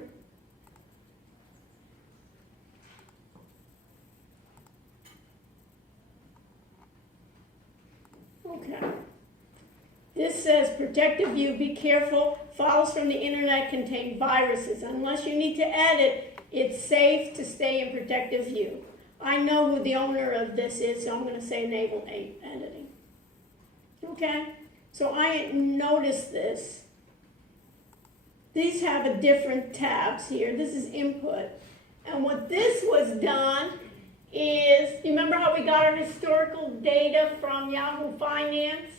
Okay. This says protective view, be careful. Files from the internet contain viruses. Unless you need to edit, it's safe to stay in protective view. I know who the owner of this is, so I'm going to say enable editing. Okay? So I noticed this. These have a different tabs here. This is input. And what this was done is, you remember how we got our historical data from Yahoo Finance?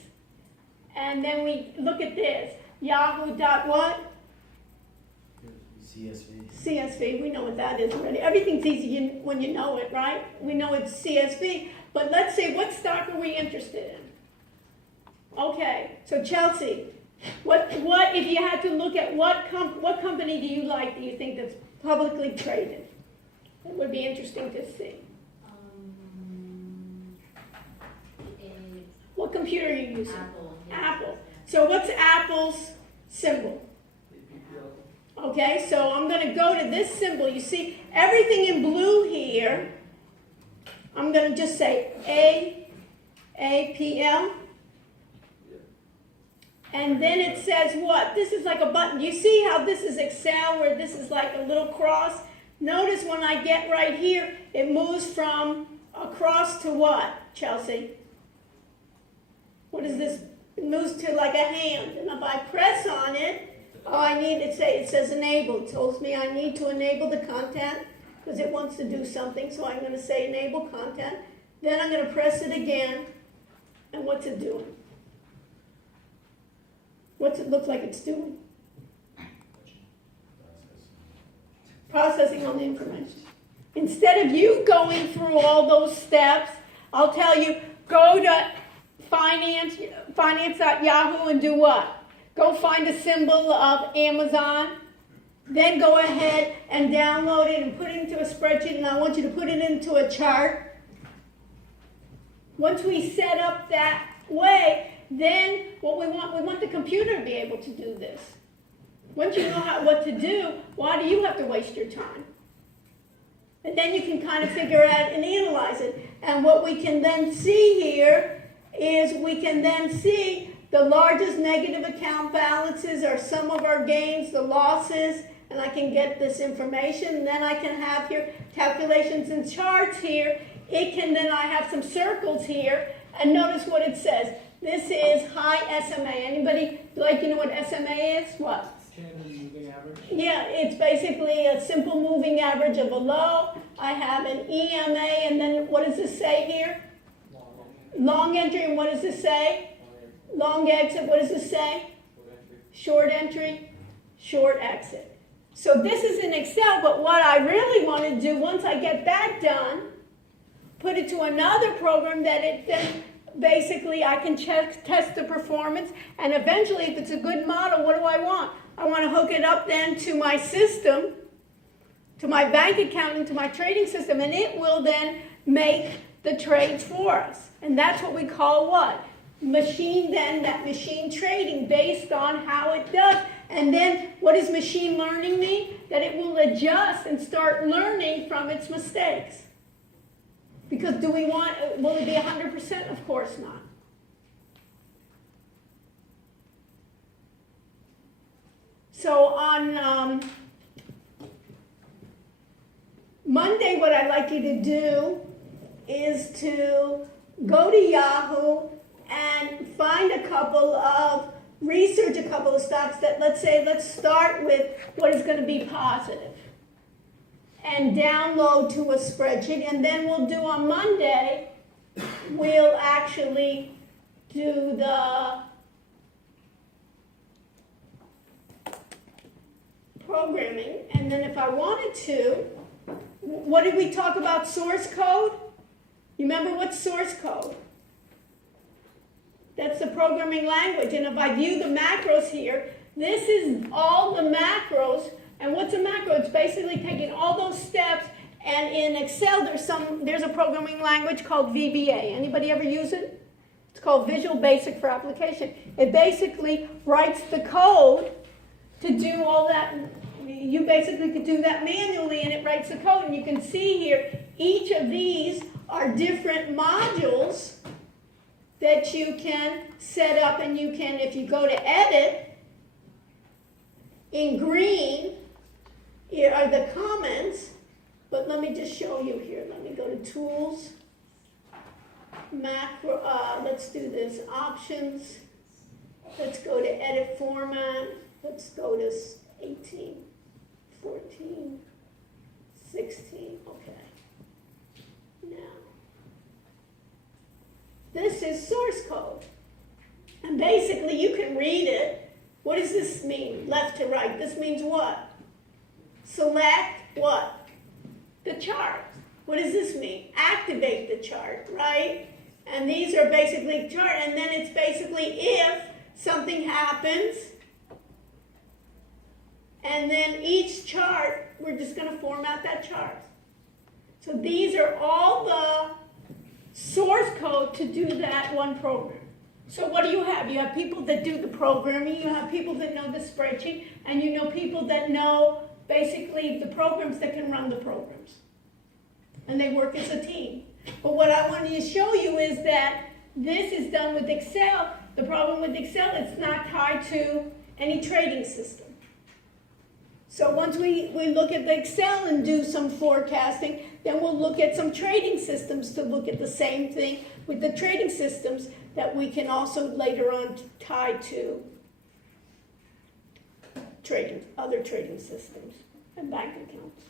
And then we look at this. Yahoo dot what? CSV. CSV. We know what that is already. Everything's easy when you know it, right? We know it's CSV. But let's say, what stock are we interested in? Okay, so Chelsea, what if you had to look at what company do you like, do you think that's publicly traded? It would be interesting to see. What computer are you using? Apple. Yes. Apple. So what's Apple's symbol? Okay, so I'm going to go to this symbol. You see everything in blue here. I'm going to just say APL. And then it says what? This is like a button. You see how this is Excel where this is like a little cross? Notice when I get right here, it moves from a cross to what, Chelsea? What is this? It moves to like a hand. And if I press on it, it says enable. It tells me I need to enable the content because it wants to do something. So I'm going to say enable content. Then I'm going to press it again. And what's it doing? What's it look like it's doing? Processing all the information. Instead of you going through all those steps, I'll tell you, go to finance.yahoo and do what? Go find a symbol of Amazon, then go ahead and download it and put it into a spreadsheet, and I want you to put it into a chart. Once we set up that way, then what we want the computer to be able to do this. Once you know what to do, why do you have to waste your time? And then you can kind of figure out and analyze it. And what we can then see here is we can then see the largest negative account balances are some of our gains, the losses, and I can get this information. And then I can have here calculations and charts here. Then I have some circles here, and notice what it says. This is high SMA. Anybody you know what SMA is? What? Standard moving average. Yeah, it's basically a simple moving average of a low. I have an EMA, and then what does this say here? Long entry, and what does this say? Long exit, what does this say? Short entry, short exit. So this is in Excel, but what I really want to do, once I get that done, put it to another program that it then basically I can test the performance, and eventually if it's a good model, what do I want? I want to hook it up then to my system, to my bank account, and to my trading system, and it will then make the trades for us. And that's what we call what? Machine trading based on how it does. And then what does machine learning mean? That it will adjust and start learning from its mistakes. Because will it be 100%? Of course not. So on Monday, what I'd like you to do is to go to Yahoo and find research a couple of stocks that, let's start with what is going to be positive. And download to a spreadsheet, and then we'll do on Monday, we'll actually do the programming, and then if I wanted to, what did we talk about source code? You remember what's source code? That's the programming language, and if I view the macros here, this is all the macros. And what's a macro? It's basically taking all those steps, and in Excel there's a programming language called VBA. Anybody ever use it? It's called Visual Basic for Application. It basically writes the code to do all that. You basically could do that manually, and it writes the code. And you can see here, each of these are different modules that you can set up, and you can, if you go to Edit, in green, here are the comments, but let me just show you here. Let me go to Tools, Macro, let's do this, Options, let's go to Edit Format, let's go to 18, 14, 16, okay. Now, this is source code, and basically you can read it. What does this mean, left to right? This means what? Select what? The chart. What does this mean? Activate the chart, right? And these are basically chart, and then it's basically if something happens, and then each chart, we're just going to format that chart. So these are all the source code to do that one program. So what do you have? You have people that do the programming, you have people that know the spreadsheet, and you know people that know basically the programs that can run the programs. And they work as a team. But what I wanted to show you is that this is done with Excel. The problem with Excel, it's not tied to any trading system. So once we look at the Excel and do some forecasting, then we'll look at some trading systems to look at the same thing with the trading systems that we can also later on tie to other trading systems and bank accounts.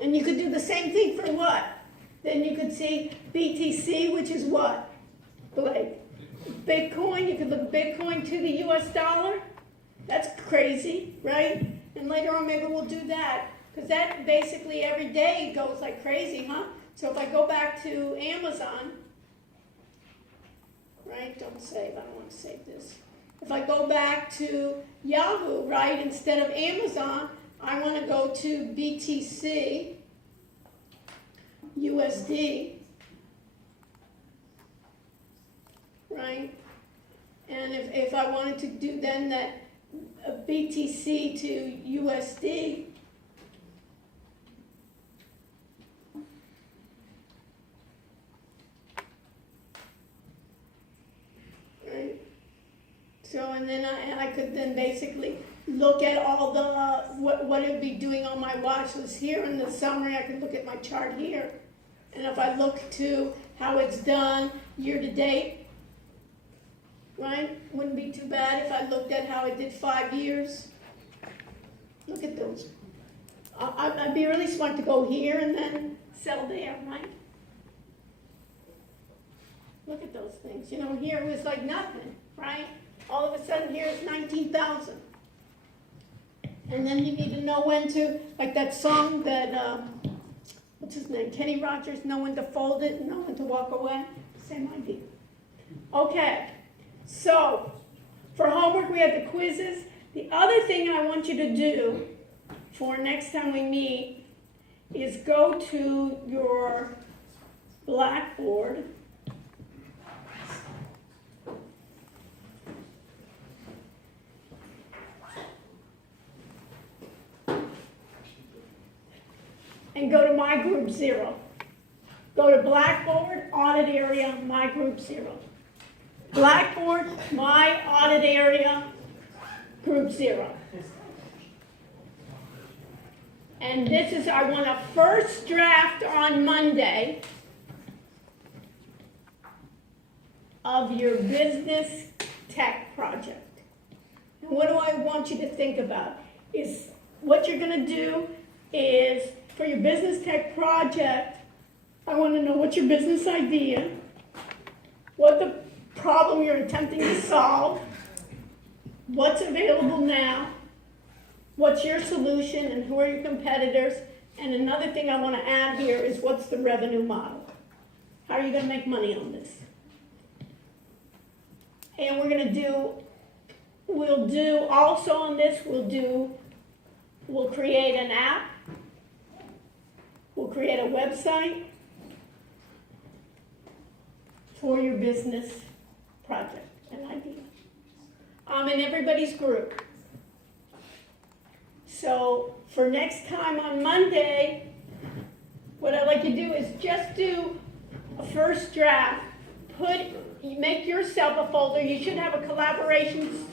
And you could do the same thing for what? Then you could see BTC, which is what? Blake. Bitcoin, you could look Bitcoin to the US dollar. That's crazy, right? And later on maybe we'll do that. Because that basically every day goes like crazy, huh? So if I go back to Amazon, right? Don't save, I don't want to save this. If I go back to Yahoo, right, instead of Amazon, I want to go to BTC, USD, right? And if I wanted to do then that BTC to USD, right? So, and then I could then basically look at all the, what it would be doing on my watch list here in the summary. I could look at my chart here. And if I look to how it's done year to date, right? Wouldn't be too bad if I looked at how it did 5 years. Look at those. I'd be really smart to go here and then sell there, right? Look at those things. You know, here it was like nothing, right? All of a sudden here it's 19,000. And then you need to know when to, like that song that, what's his name, Kenny Rogers, know when to fold it and know when to walk away. Same idea. Okay, so for homework we have the quizzes. The other thing I want you to do for next time we meet is go to your Blackboard. And go to My Group 0. Go to Blackboard, Audit Area, My Group 0. Blackboard, My Audit Area, Group 0. And this is, I want a first draft on Monday of your business tech project. And what do I want you to think about? Is what you're going to do is, for your business tech project, I want to know what's your business idea, what the problem you're attempting to solve, what's available now, what's your solution, and who are your competitors. And another thing I want to add here is what's the revenue model? How are you going to make money on this? And we'll do also on this, we'll create an app. We'll create a website for your business project and idea. I'm in everybody's group. So for next time on Monday, what I'd like to do is just do a first draft. Make yourself a folder. You should have a collaboration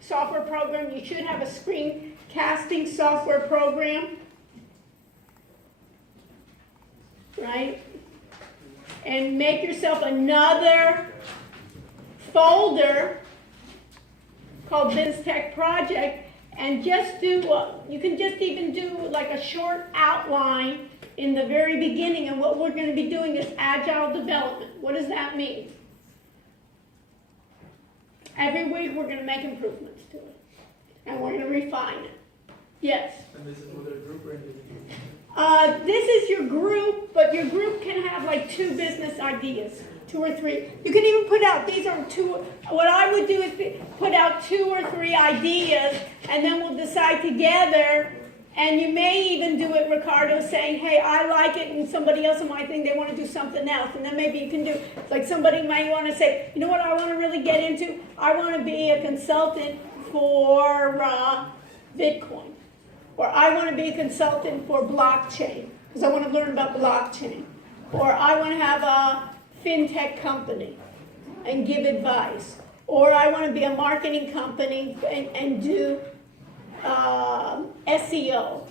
software program. You should have a screencasting software program. Right? And make yourself another folder called Business Tech Project, and just do, you can just even do like a short outline in the very beginning. And what we're going to be doing is agile development. What does that mean? Every week we're going to make improvements to it, and we're going to refine it. Yes? And this is with a group or individual? This is your group, but your group can have like 2 business ideas, 2 or 3. You can even put out, these are 2, what I would do is put out 2 or 3 ideas, and then we'll decide together And you may even do it, Ricardo, saying, hey, I like it, and somebody else might think they want to do something else. And then maybe you can do, like somebody might want to say, you know what I want to really get into? I want to be a consultant for Bitcoin. Or I want to be a consultant for blockchain, because I want to learn about blockchain. Or I want to have a fintech company and give advice. Or I want to be a marketing company and do SEO.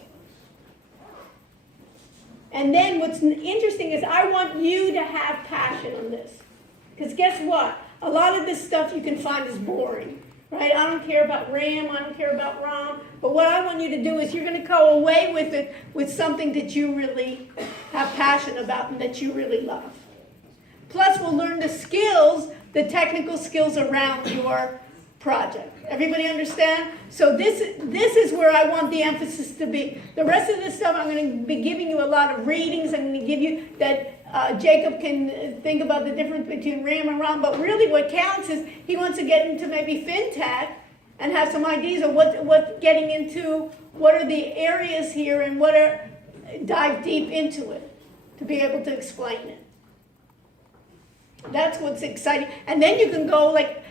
And then what's interesting is I want you to have passion on this. Because guess what? A lot of this stuff you can find is boring. Right? I don't care about RAM, I don't care about ROM. But what I want you to do is you're going to go away with it with something that you really have passion about and that you really love. Plus we'll learn the skills, the technical skills around your project. Everybody understand? So this is where I want the emphasis to be. The rest of this stuff, I'm going to be giving you a lot of readings. I'm going to give you that Jacob can think about the difference between RAM and ROM. But really what counts is he wants to get into maybe fintech and have some ideas of what getting into, what are the areas here and what are, dive deep into it to be able to explain it. That's what's exciting. And then you can go like,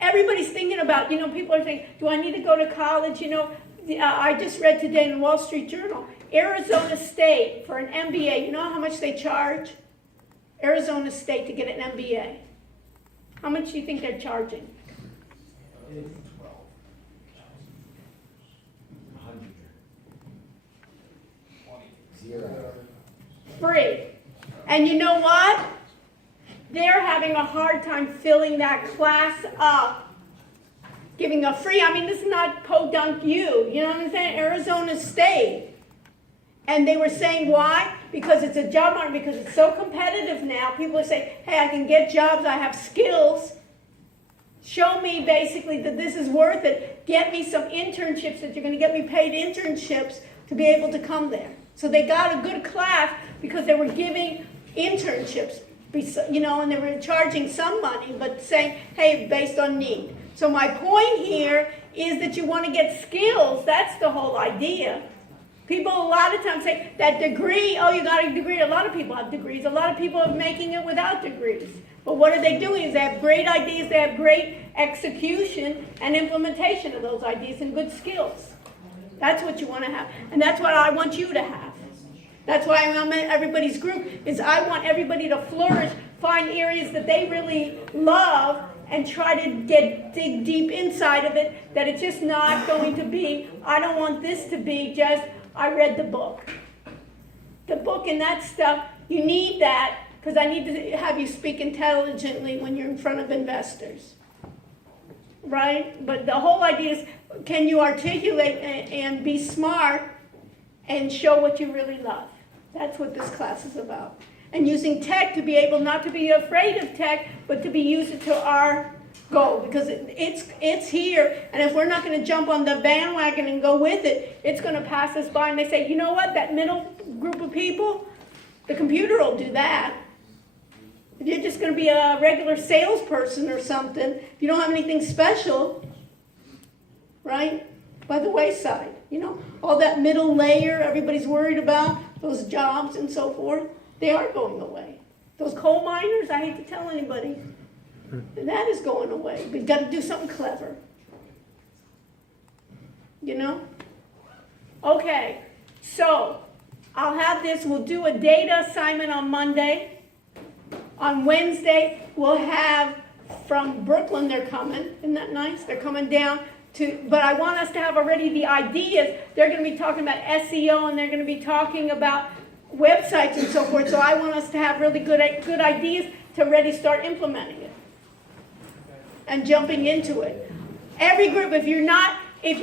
everybody's thinking about, people are saying, do I need to go to college? I just read today in the Wall Street Journal, Arizona State for an MBA, you know how much they charge? Arizona State to get an MBA. How much do you think they're charging? 0. Free. And you know what? They're having a hard time filling that class up. Giving a free, this is not podunk you know what I'm saying? Arizona State. And they were saying why? Because it's a job market, because it's so competitive now. People are saying, hey, I can get jobs, I have skills. Show me basically that this is worth it. Get me some internships that you're going to get me paid internships to be able to come there. So they got a good class because they were giving internships, and they were charging some money, but saying, hey, based on need. So my point here is that you want to get skills. That's the whole idea. People a lot of times say that degree, oh, you got a degree. A lot of people have degrees. A lot of people are making it without degrees. But what are they doing is they have great ideas, they have great execution and implementation of those ideas and good skills. That's what you want to have. And that's what I want you to have. That's why I'm in everybody's group, is I want everybody to flourish, find areas that they really love, and try to dig deep inside of it, that it's just not going to be, I don't want this to be just, I read the book. The book and that stuff, you need that, because I need to have you speak intelligently when you're in front of investors. Right? But the whole idea is, can you articulate and be smart and show what you really love? That's what this class is about. And using tech to be able not to be afraid of tech, but to be used to our goal. Because it's here, and if we're not going to jump on the bandwagon and go with it, it's going to pass us by. And they say, you know what, that middle group of people, the computer will do that. If you're just going to be a regular salesperson or something, if you don't have anything special, right, by the wayside. All that middle layer everybody's worried about, those jobs and so forth, they are going away. Those coal miners, I hate to tell anybody, that is going away. We've got to do something clever. Okay, so I'll have this. We'll do a data assignment on Monday. On Wednesday, we'll have from Brooklyn, they're coming. Isn't that nice? They're coming down but I want us to have already the ideas. They're going to be talking about SEO, and they're going to be talking about websites and so forth. So I want us to have really good ideas to already start implementing it and jumping into it. Every group, if you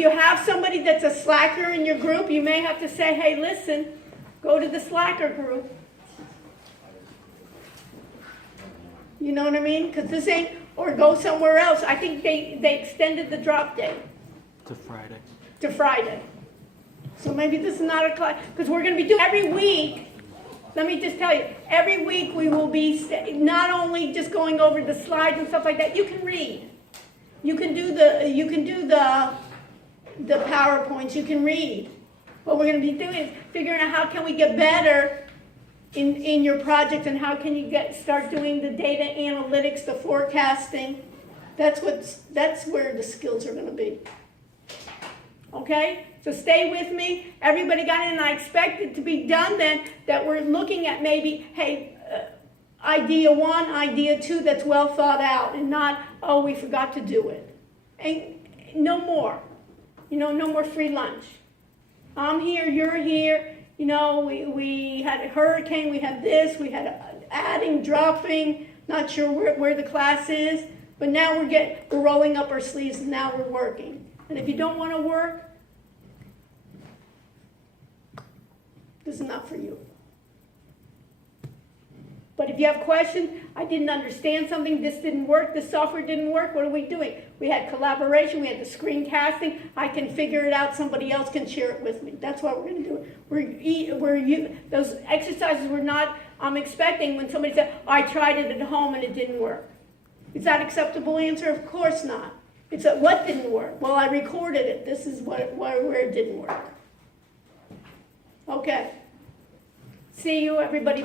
have somebody that's a slacker in your group, you may have to say, hey, listen, go to the slacker group. You know what I mean? Because this ain't, or go somewhere else. I think they extended the drop date. To Friday. So maybe this is not a class, because we're going to be doing every week. Let me just tell you, every week we will be not only just going over the slides and stuff like that. You can read. You can do the PowerPoints. You can read. What we're gonna be doing is figuring out how can we get better in your project and how can you start doing the data analytics, the forecasting. That's where the skills are gonna be. Okay? So stay with me. Everybody got it, and I expect it to be done then, that we're looking at maybe, hey, idea 1, idea 2 that's well thought out, and not, oh, we forgot to do it. And no more. No more free lunch. I'm here, you're here. We had a hurricane, we had this, we had adding, dropping, not sure where the class is, but now we're rolling up our sleeves and now we're working. And if you don't want to work, this is not for you. But if you have questions, I didn't understand something, this didn't work, this software didn't work, what are we doing? We had collaboration, we had the screencasting, I can figure it out, somebody else can share it with me. That's what we're going to do. Those exercises were not, I'm expecting when somebody said, I tried it at home and it didn't work. Is that acceptable answer? Of course not. It's what didn't work? Well, I recorded it. This is where it didn't work. Okay. See you, everybody.